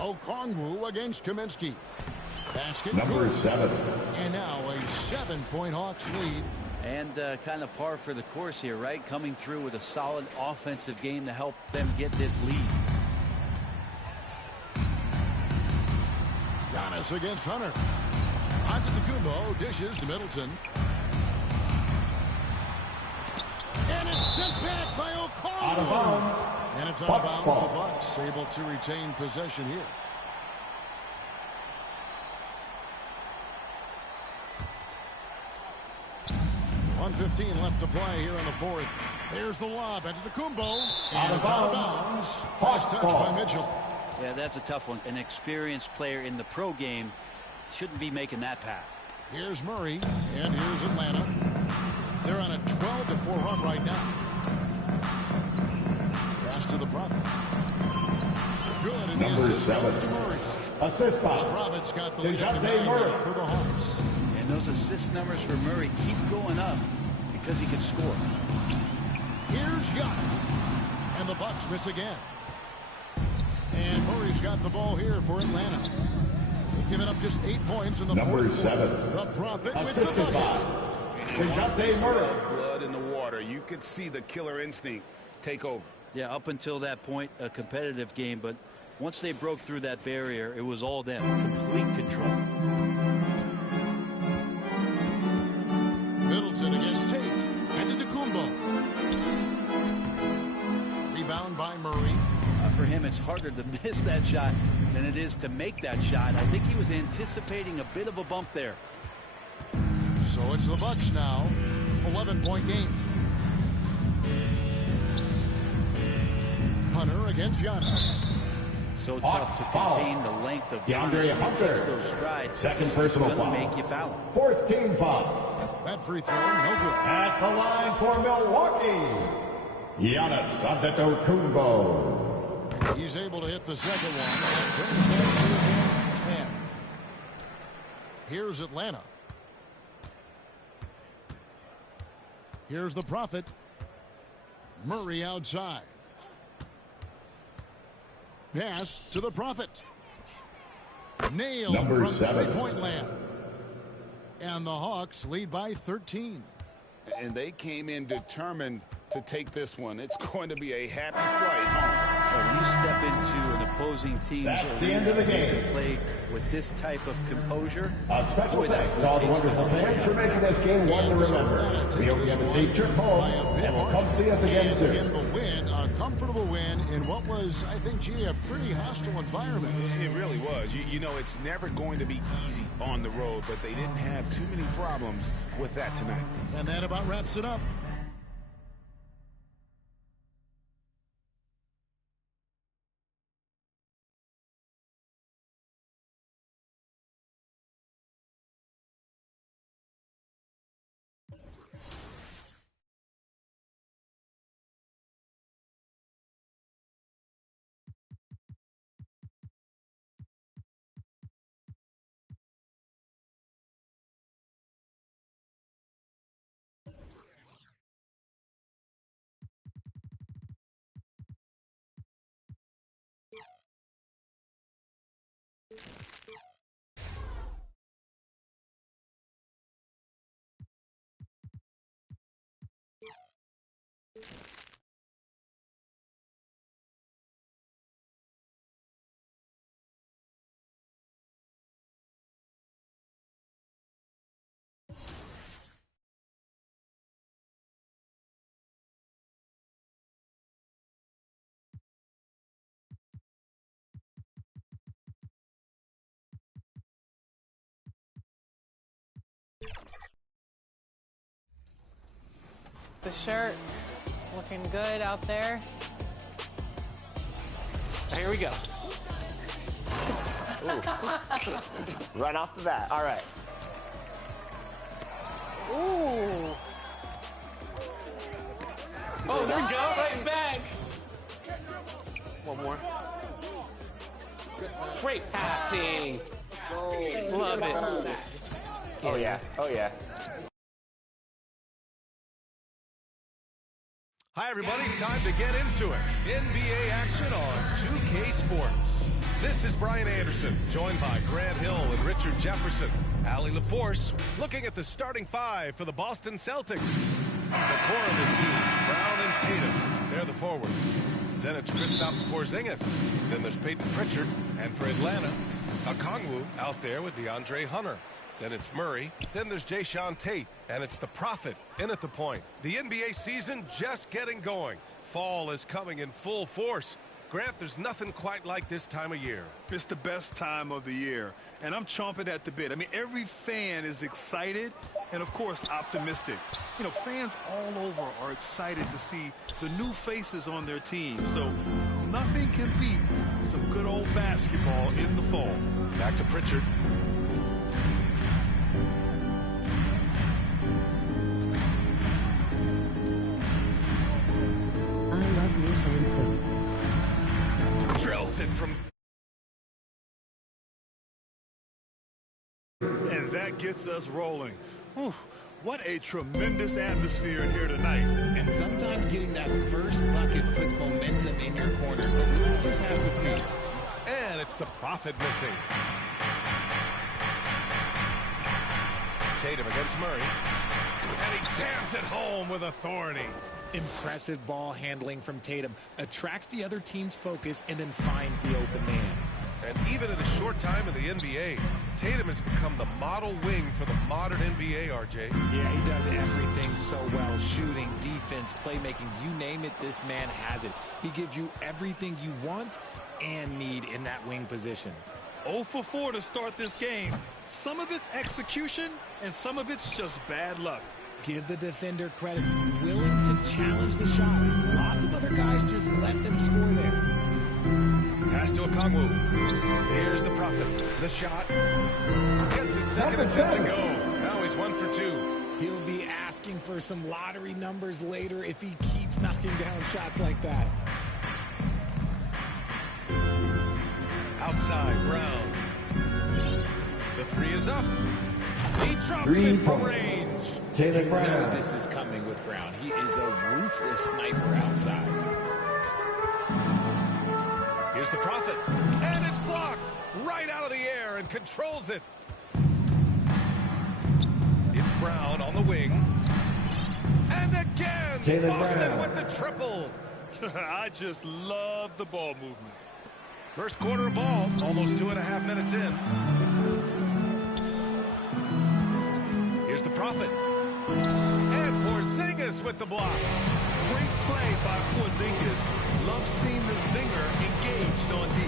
Okongwu against Kaminsky. Basket. Number 7. And now a 7-point Hawks lead. And kind of par for the course here, right? Coming through with a solid offensive game to help them get this lead. Giannis against Hunter. Antetokounmpo dishes to Middleton. And it's sent back by Okongwu. Out of bounds. And it's out Bucks of bounds. ball. The Bucks able to retain possession here. .1:15 left to play here in the 4th. There's the lob into the Kumbo. And it's out of bounds. Nice touch by Mitchell. Yeah, that's a tough one. An experienced player in the pro game shouldn't be making that pass. Here's Murray, and here's Atlanta. They're on a 12-4 run right now. Pass to the Prophet. Good, and Number the assist 7. goes to Murray. Assist by The Prophet's got the lead up to DeJounte Murray. 9 for the Hawks. And those assist numbers for Murray keep going up because he can score. Here's Giannis. And the Bucks miss again. And Murray's got the ball here for Atlanta. They've given up just 8 points in the Number 4th 7. quarter. The Prophet with the Assisted by bucket. DeJounte Murray. Blood in the water. You could see the killer instinct take over. Yeah, up until that point, a competitive game, but once they broke through that barrier, it was all them. Complete control. Middleton against Tate. Antetokounmpo. Rebound by Murray. For him, it's harder to miss that shot than it is to make that shot. I think he was anticipating a bit of a bump there. So it's the Bucks now. 11-point game. Hunter against Giannis. So tough to contain the length of Giannis when he takes those strides. Second personal foul. foul. Make you foul. Fourth team foul. That free throw, no good. At the line for Milwaukee, Giannis Antetokounmpo. He's able to hit the second one. And brings them to 10. Here's Atlanta. Here's the Prophet. Murray outside. Pass to the Prophet. Nailed Number from 7. three-point land. And the Hawks lead by 13. And they came in determined to take this one. It's going to be a happy flight home. When you step into an opposing team's That's the end of the game. to play with this type of composure. A special thanks to all the wonderful fans for making this game one to remember. We hope you have a safe trip home, and will come see us again soon. In the win, a comfortable win in what was, I think, gee, a pretty hostile environment. It really was. You know, it's never going to be easy on the road, but they didn't have too many problems with that tonight. And that about wraps it up. The shirt looking good out there. Here we go. Right off the bat. All right. Ooh. Oh, there we go. Right back. One more. Great passing. Love it. Oh, yeah. Oh, yeah. Hi, everybody. Time to get into it. NBA action on 2K Sports. This is Brian Anderson, joined by Grant Hill and Richard Jefferson. Allie LaForce looking at the starting five for the Boston Celtics. The core of this team, Brown and Tatum. They're the forwards. Then it's Kristaps Porzingis. Then there's Peyton Pritchard. And for Atlanta, Okongwu out there with DeAndre Hunter. Then it's Murray. Then there's Jayshawn Tate. And it's the Prophet in at the point. The NBA season just getting going. Fall is coming in full force. Grant, there's nothing quite like this time of year. It's the best time of the year, and I'm chomping at the bit. I mean, every fan is excited and, of course, optimistic. You know, fans all over are excited to see the new faces on their team. So nothing can beat some good old basketball in the fall. Back to Pritchard. I love you, Fancy. Drills it from... And that gets us rolling. Whew, what a tremendous atmosphere in here tonight. And sometimes getting that first bucket puts momentum in your corner, but we'll just have to see. And it's the Prophet missing. Tatum against Murray. And he jams it home with authority. Impressive ball handling from Tatum. Attracts the other team's focus and then finds the open man. And even in a short time in the NBA, Tatum has become the model wing for the modern NBA, RJ. Yeah, he does everything so well. Shooting, defense, playmaking, you name it, this man has it. He gives you everything you want and need in that wing position. 0 for 4 to start this game. Some of it's execution, and some of it's just bad luck. Give the defender credit. Willing to challenge the shot. Lots of other guys just let them score there. Pass to Okongwu. Here's the Prophet. The shot. Gets his second attempt to go. Now he's 1 for 2. He'll be asking for some lottery numbers later if he keeps knocking down shots like that. Outside, Brown. The 3 is up. He drops it from range. You know this is coming with Brown. He is a ruthless sniper outside. Here's the Prophet. And it's blocked right out of the air and controls it. It's Brown on the wing. And again, Boston with the triple. I just love the ball movement. First quarter of ball, almost 2.5 minutes in. Here's the Prophet. And Porzingis with the block. Great play by Porzingis. Love seeing the zinger engaged on D.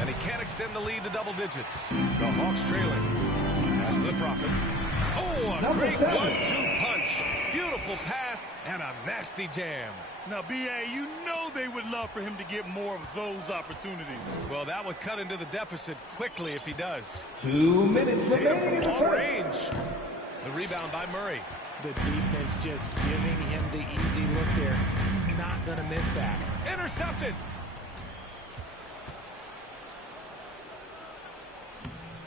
And he can't extend the lead to double digits. The Hawks trailing. Pass to the Prophet. Oh, a great 1-2 punch. Beautiful pass and a nasty jam. Now, B.A., you know they would love for him to get more of those opportunities. Well, that would cut into the deficit quickly if he does. 2 minutes remaining in the long first. range. The rebound by Murray. The defense just giving him the easy look there. He's not going to miss that. Intercepted.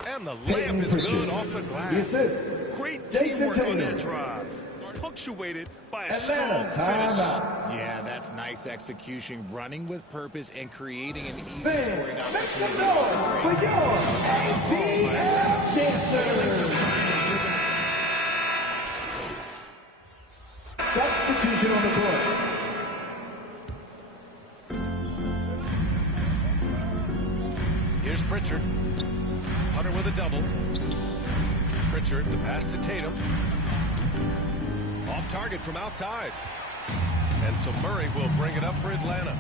And the layup is good off the glass. Great teamwork on that drive. Punctuated by a strong finish. Yeah, that's nice execution, running with purpose and creating an easy scoring opportunity. For your ATL Dancers. Substitution on the court. Here's Pritchard. Hunter with a double. Pritchard, the pass to Tatum. Off target from outside. And so Murray will bring it up for Atlanta.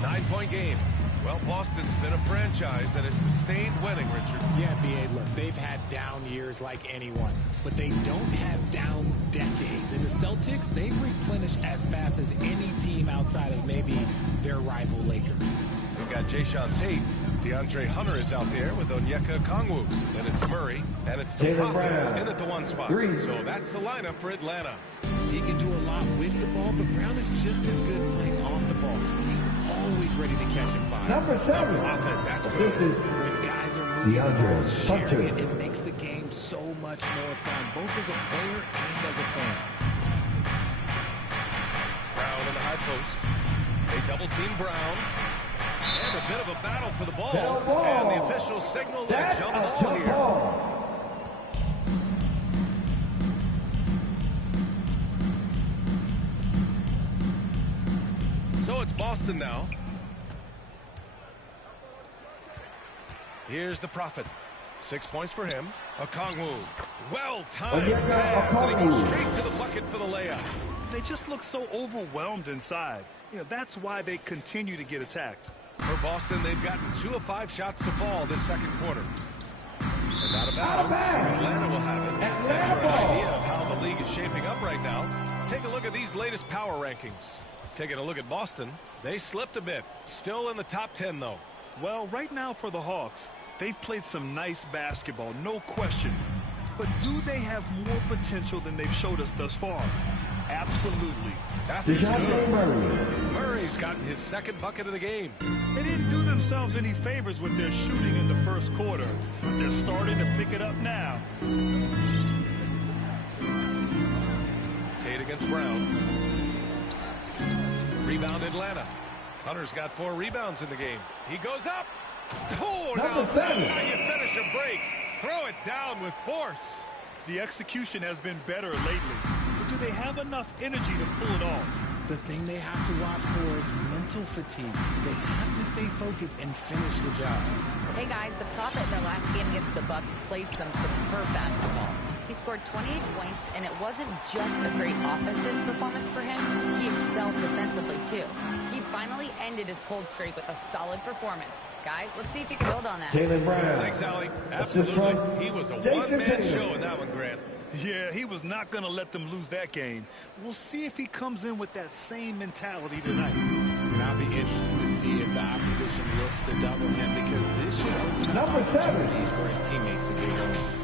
9-point game. Well, Boston's been a franchise that has sustained winning, Richard. Yeah, B.A., look, they've had down years like anyone, but they don't have down decades. And the Celtics, they've replenished as fast as any team outside of maybe their rival Lakers. We've got Jayshawn Tate. DeAndre Hunter is out there with Onyeka Okongwu. And it's Murray, and it's the Prophet in at the 1 spot. So that's the lineup for Atlanta. He can do a lot with the ball, but Brown is just as good playing off the ball. He's always ready to catch and fire. Number 7. Prophet, that's Assisted. When guys are moving the ball, DeAndre sharing it, it makes the game so much more fun, both as a player and as a fan. Brown in the high post. They double-team Brown. And a bit of a battle for the ball. And the officials signal that jump ball here. So it's Boston now. Here's the Prophet. 6 points for him. Okongwu. Well-timed pass. And he goes straight to the bucket for the layup. They just look so overwhelmed inside. You know, that's why they continue to get attacked. For Boston, they've gotten 2 of 5 shots to fall this second quarter. And out of bounds. Atlanta will have it. And for an idea of how the league is shaping up right now, take a look at these latest power rankings. Taking a look at Boston, they slipped a bit. Still in the top 10, though. Well, right now for the Hawks, they've played some nice basketball, no question. But do they have more potential than they've showed us thus far? Absolutely. That's good. Murray's gotten his second bucket of the game. They didn't do themselves any favors with their shooting in the first quarter, but they're starting to pick it up now. Tate against Brown. Rebound Atlanta. Hunter's got 4 rebounds in the game. He goes up. Oh, now that's how you finish a break. Throw it down with force. The execution has been better lately. But do they have enough energy to pull it off? The thing they have to watch for is mental fatigue. They have to stay focused and finish the job. Hey guys, the Prophet in their last game against the Bucks played some superb basketball. He scored 28 points, and it wasn't just a great offensive performance for him. He excelled defensively, too. He finally ended his cold streak with a solid performance. Guys, let's see if he can build on that. Jaylen Brown. Thanks, Allie. Absolutely. He was a one-man show in that one, Grant. Yeah, he was not going to let them lose that game. We'll see if he comes in with that same mentality tonight. And I'll be interested to see if the opposition looks to double him, because this should open up Number 7 opportunities for his teammates to get going.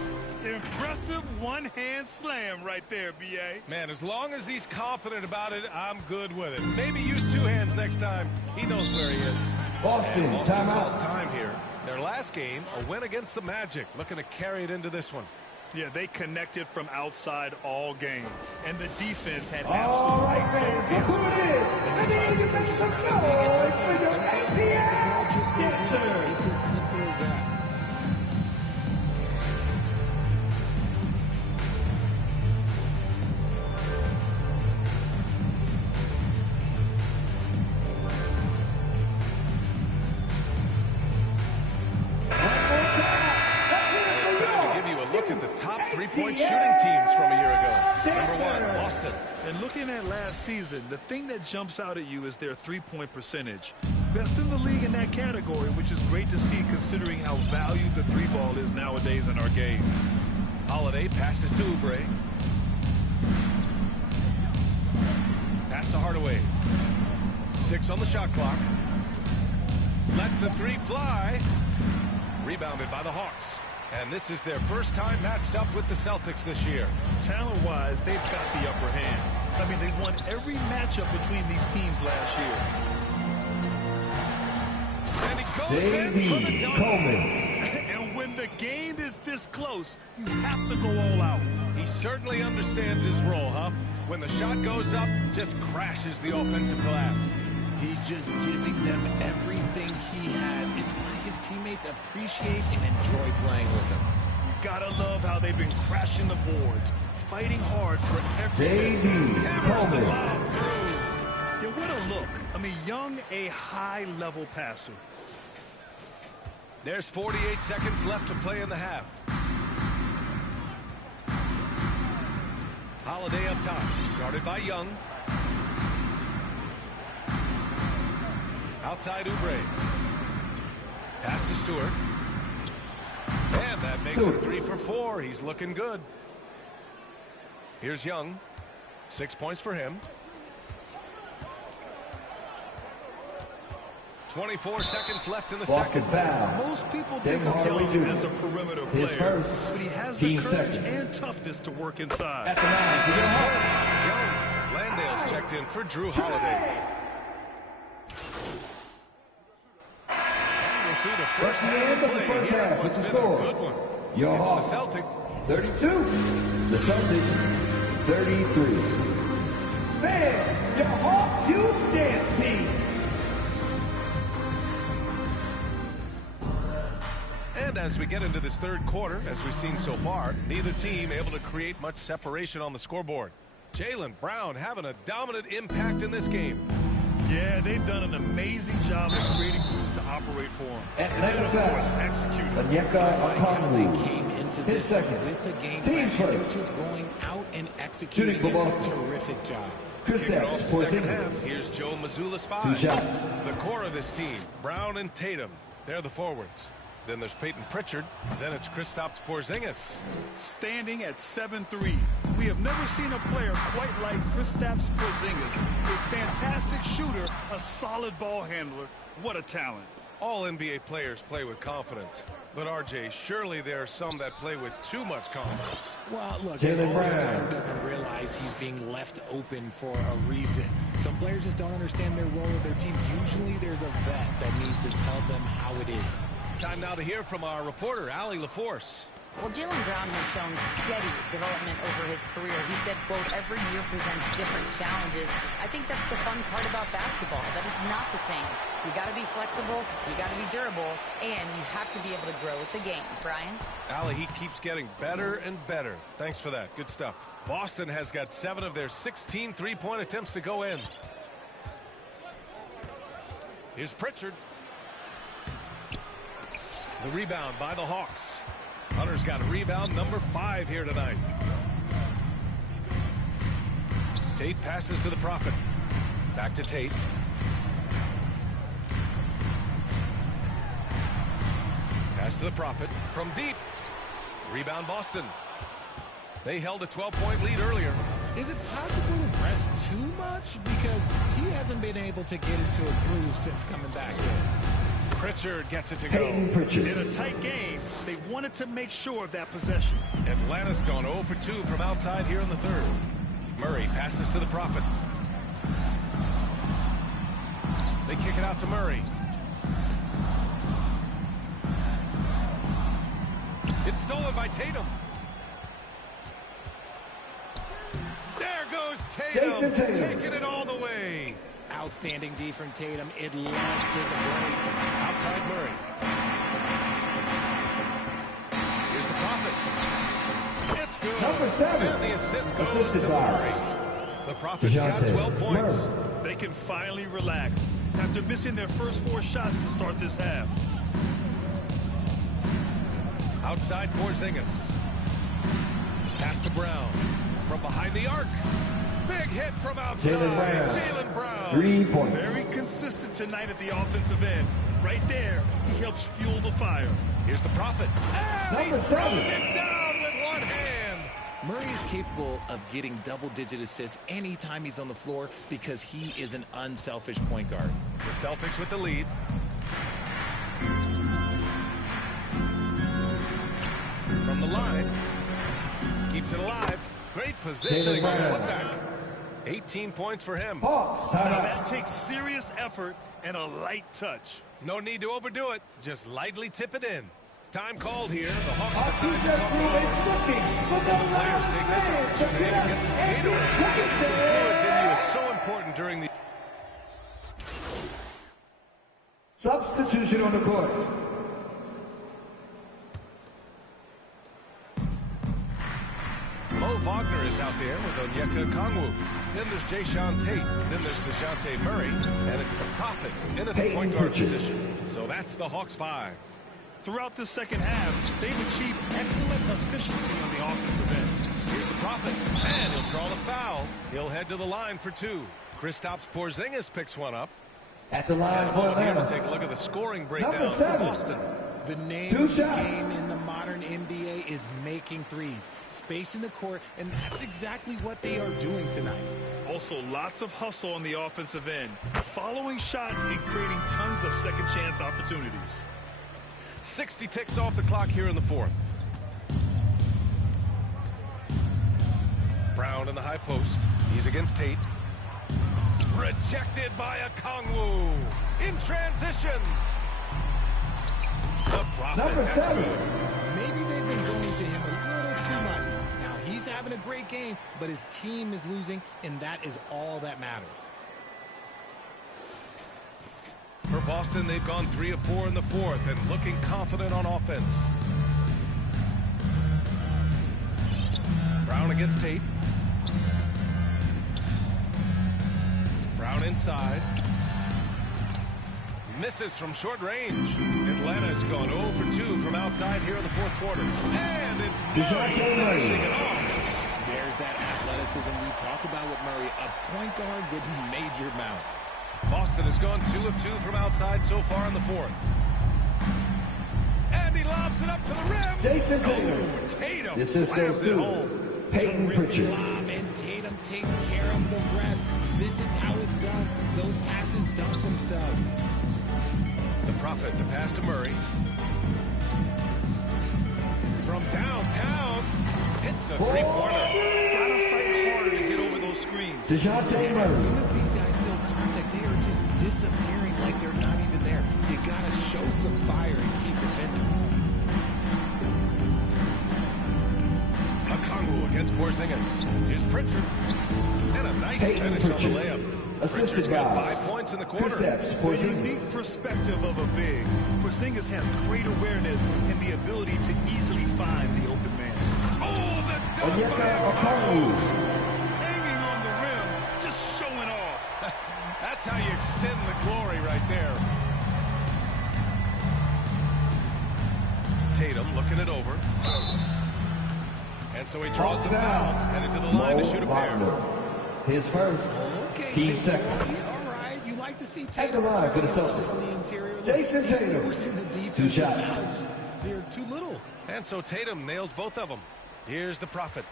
Impressive one-hand slam right there, B.A. Man, as long as he's confident about it, I'm good with it. Maybe use two hands next time. He knows where he is. Boston, calls time here. Their last game, a win against the Magic, looking to carry it into this one. Yeah, they connected from outside all game, and the defense had All right, fans, look who it is. I need you to make some noise for your ATL. Yes, sir. It's as simple as that. Three-point shooting teams from a year ago. Number 1, Boston. And looking at last season, the thing that jumps out at you is their three-point percentage. Best in the league in that category, which is great to see considering how valued the three ball is nowadays in our game. Holiday passes to Oubre. Pass to Hardaway. 6 on the shot clock. Lets the three fly. Rebounded by the Hawks. And this is their first time matched up with the Celtics this year. Talent-wise, they've got the upper hand. I mean, they won every matchup between these teams last year. And he goes in for the dunk. Coleman. And when the game is this close, you have to go all out. He certainly understands his role, huh? When the shot goes up, just crashes the offensive glass. He's just giving them everything he has. It's why his teammates appreciate and enjoy playing with him. You gotta love how they've been crashing the boards, fighting hard for every miss. Hammers the lob through. Yeah, what a look. I mean, Young, a high-level passer. There's 48 seconds left to play in the half. Holiday up top, guarded by Young. Outside Oubre. Pass to Stewart. And that makes it 3 for 4. He's looking good. Here's Young. 6 points for him. 24 seconds left in the second. Most people think of Young as a perimeter player, but he has the courage and toughness to work inside. Young. Landale's checked in for Drew Holiday. Through the first half of the first half with the score. Good one. Your Hawks, the Celtic 32. The Celtics 33. Man, your Hawks youth dance team. And as we get into this third quarter, as we've seen so far, neither team able to create much separation on the scoreboard. Jaylen Brown having a dominant impact in this game. Yeah, they've done an amazing job of creating room to operate for him. And then, of course, executed. They came into this with a game plan, which is going out and executing a terrific job. Here's Joe Mazzulla's 5. The core of this team, Brown and Tatum, they're the forwards. Then there's Peyton Pritchard. Then it's Kristaps Porzingis. Standing at 7'3". We have never seen a player quite like Kristaps Porzingis. A fantastic shooter, a solid ball handler. What a talent. All NBA players play with confidence. But, RJ, surely there are some that play with too much confidence. Well, look, there's always a guy who doesn't realize he's being left open for a reason. Some players just don't understand their role with their team. Usually there's a vet that needs to tell them how it is. Time now to hear from our reporter, Allie LaForce. Well, Jaylen Brown has shown steady development over his career. He said, quote, every year presents different challenges. I think that's the fun part about basketball, that it's not the same. You got to be flexible, you got to be durable, and you have to be able to grow with the game. Brian? Allie, he keeps getting better and better. Thanks for that. Good stuff. Boston has got 7 of their 16 three-point attempts to go in. Here's Pritchard. The rebound by the Hawks. Hunter's got rebound number 5 here tonight. Tate passes to the Prophet. Back to Tate. Pass to the Prophet from deep. Rebound Boston. They held a 12-point lead earlier. Is it possible to rest too much? Because he hasn't been able to get into a groove since coming back in. Pritchard gets it to go. In a tight game, they wanted to make sure of that possession. Atlanta's gone 0 for 2 from outside here in the third. Murray passes to the Prophet. They kick it out to Murray. It's stolen by Tatum. There goes Tatum, taking it all the way. Outstanding D from Tatum. It led to the break. Outside Murray. Here's the Prophet. It's good. Number 7. And the assist goes to Murray. The Prophet's got 12 points. They can finally relax after missing their first 4 shots to start this half. Outside Porzingis. Pass to Brown. From behind the arc. Big hit from outside. Jaylen Brown. 3 points. Very consistent tonight at the offensive end. Right there, he helps fuel the fire. Here's the Prophet. And Number 7. Throws it down with one hand. Murray is capable of getting double-digit assists anytime he's on the floor because he is an unselfish point guard. The Celtics with the lead. From the line. Keeps it alive. Great positioning on the putback. 18 points for him. Hawks, now that takes serious effort and a light touch. No need to overdo it. Just lightly tip it in. Time called here. The Hawks decide to talk about it. The players take this opportunity to get some Gatorade. Some fluids in you is so important during the... Substitution on the court. Mo Wagner is out there with Onyeka Okongwu. Then there's Jayshawn Tate. Then there's DeJounte Murray. And it's the Prophet in at the point guard position. So that's the Hawks 5. Throughout the second half, they've achieved excellent efficiency on the offensive end. Here's the Prophet. And he'll draw the foul. He'll head to the line for 2. Kristaps Porzingis picks one up. At the line for Atlanta. Take a look at the scoring breakdown for Boston. The name of the game in the modern NBA is making threes, spacing the court, and that's exactly what they are doing tonight. Also, lots of hustle on the offensive end, following shots and creating tons of second chance opportunities. 60 ticks off the clock here in the fourth. Brown in the high post. He's against Tate. Rejected by Okongwu. In transition. The Prophet. Number 7. Maybe they've been going to him a little too much. Now, he's having a great game, but his team is losing, and that is all that matters. For Boston, they've gone 3 of 4 in the fourth and looking confident on offense. Brown against Tate. Brown inside. Misses from short range. Atlanta's gone 0 for 2 from outside here in the fourth quarter. And it's Murray finishing it off. There's that athleticism we talk about with Murray, a point guard with major mounts. Boston has gone 2 of 2 from outside so far in the fourth. And he lobs it up to the rim. Jason Tatum. Tatum This is slams it home. Peyton Pritchard. And Tatum takes care of the rest. This is how it's done. Those passes dunk themselves. The Prophet, the pass to Murray. From downtown, hits a three-pointer. Gotta fight harder to get over those screens. DeJounte Murray. As soon as these guys feel contact, they are just disappearing like they're not even there. You gotta show some fire and keep defending. Okongwu against Porzingis. Here's Pritchard. And a nice finish on the layup. Assisted Pritchard's got by 5 points in the quarter. The unique perspective of a big. Porzingis has great awareness and the ability to easily find the open man. Oh, the dunk by Okongwu. Hanging on the rim, just showing off. That's how you extend the glory right there. Tatum looking turn it over. And so he draws the foul, headed to the line to shoot a pair. His first, team second. All right, you like to see At the line for the Celtics, Jason Tatum. 2 shots. They're too little. And so Tatum nails both of them. Here's the Prophet.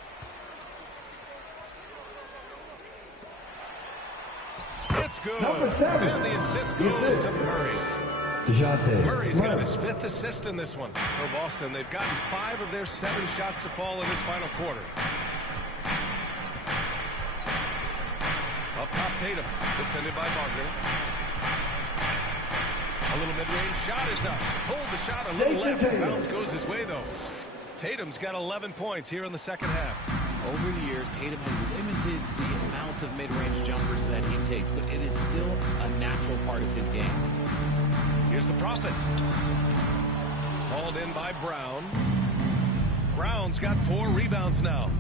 It's good. Number 7. And the assist goes to Murray. Murray's got his 5th assist in this one. For Boston, they've gotten 5 of their 7 shots to fall in this final quarter. Up top, Tatum, defended by Wagner. A little mid-range shot is up. Pulled the shot a little left. Bounce goes his way, though. Tatum's got 11 points here in the second half. Over the years, Tatum has limited the amount of mid-range jumpers that he takes, but it is still a natural part of his game. Here's the Prophet. Hauled in by Brown. Brown's got 4 rebounds now.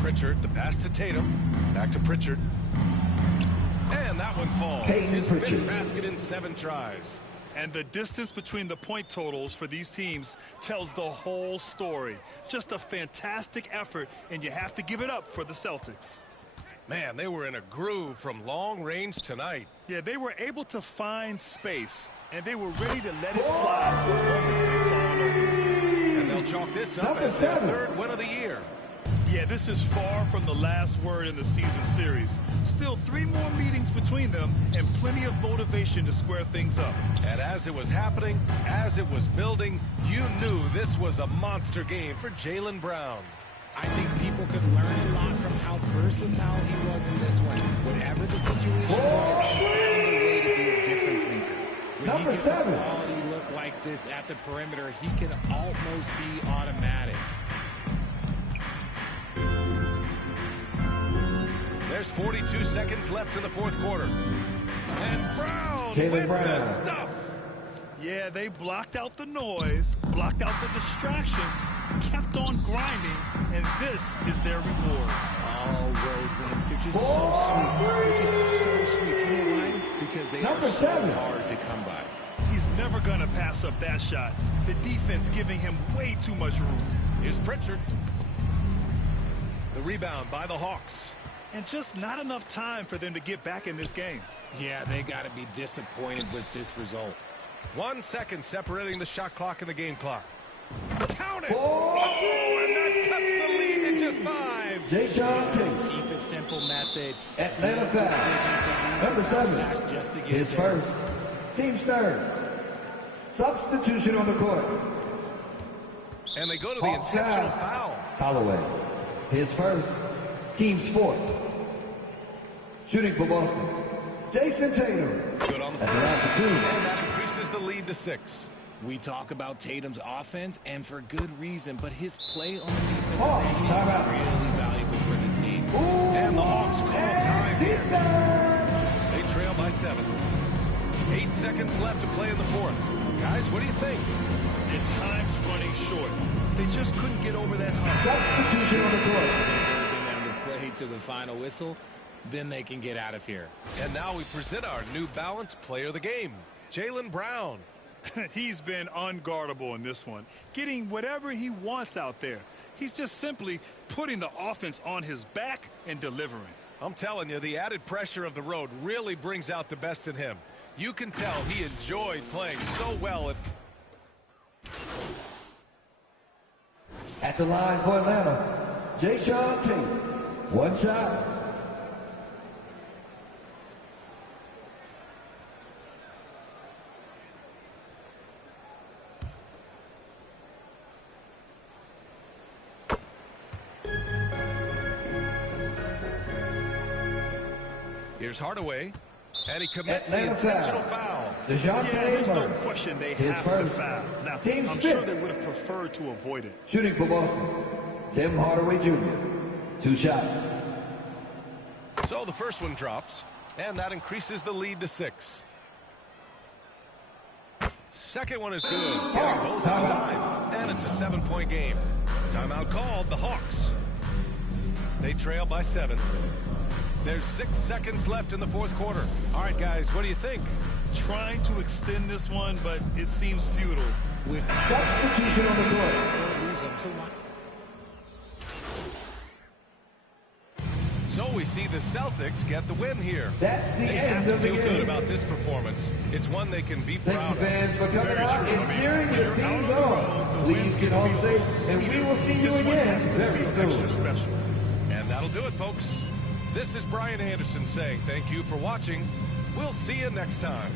Pritchard, the pass to Tatum. Back to Pritchard. And that one falls. His 5th basket in 7 tries. And the distance between the point totals for these teams tells the whole story. Just a fantastic effort, and you have to give it up for the Celtics. Man, they were in a groove from long range tonight. Yeah, they were able to find space, and they were ready to let it fly the moment they saw it open. And they'll chalk this up as their 3rd win of the year. Yeah, this is far from the last word in the season series. Still 3 more meetings between them and plenty of motivation to square things up. And as it was happening, as it was building, you knew this was a monster game for Jaylen Brown. I think people could learn a lot from how versatile he was in this one. Whatever the situation was, he found a way to be a difference maker. When he gets a quality look like this at the perimeter, he can almost be automatic. There's 42 seconds left in the 4th quarter. And Brown with the stuff. Yeah, they blocked out the noise, blocked out the distractions, kept on grinding, and this is their reward. Oh, road wins. They're just so sweet. They're just so sweet. You know why? Because they are so hard to come by. He's never going to pass up that shot. The defense giving him way too much room. Here's Pritchard. The rebound by the Hawks. And just not enough time for them to get back in this game. Yeah, they got to be disappointed with this result. 1 second separating the shot clock and the game clock. Count it! Oh, and that cuts the lead to just 5. Jason Keep it simple, Matt. Atlanta foul. Number 7. Just to get his first. Team's 3rd. Substitution on the court. And they go to the intentional foul. Holloway. His first. Team's 4th. Shooting for Boston, Jason Tatum. Good on the first. And that increases the lead to 6. We talk about Tatum's offense, and for good reason, but his play on the defensive end is really valuable for this team. And the Hawks call time here. They trail by 7. 8 seconds left to play in the 4th. Guys, what do you think? And time's running short. They just couldn't get over that hump. Substitution on the court. To the final whistle, then they can get out of here. And now we present our New Balance player of the game, Jaylen Brown. He's been unguardable in this one, getting whatever he wants out there. He's just simply putting the offense on his back and delivering. I'm telling you, the added pressure of the road really brings out the best in him. You can tell he enjoyed playing so well. At the line for Atlanta, Jason Tatum. 1 shot. Here's Hardaway, and he commits the intentional foul. There's no question they have to foul. Now, I'm sure they would have preferred to avoid it. Shooting for Boston, Tim Hardaway Jr. 2 shots. So the first one drops, and that increases the lead to 6. Second one is good. Getting both on line, and it's a 7-point game. Timeout called, the Hawks. They trail by 7. There's 6 seconds left in the 4th quarter. All right, guys, what do you think? Trying to extend this one, but it seems futile. with substitution on the court. lose them. So we see the Celtics get the win here. That's the they end have to of the feel game. good about this performance. It's one they can be proud Thank you, fans, for coming out and cheering your teams on. Please get home safe, and we will see you again very soon. And that'll do it, folks. This is Brian Anderson saying thank you for watching. We'll see you next time.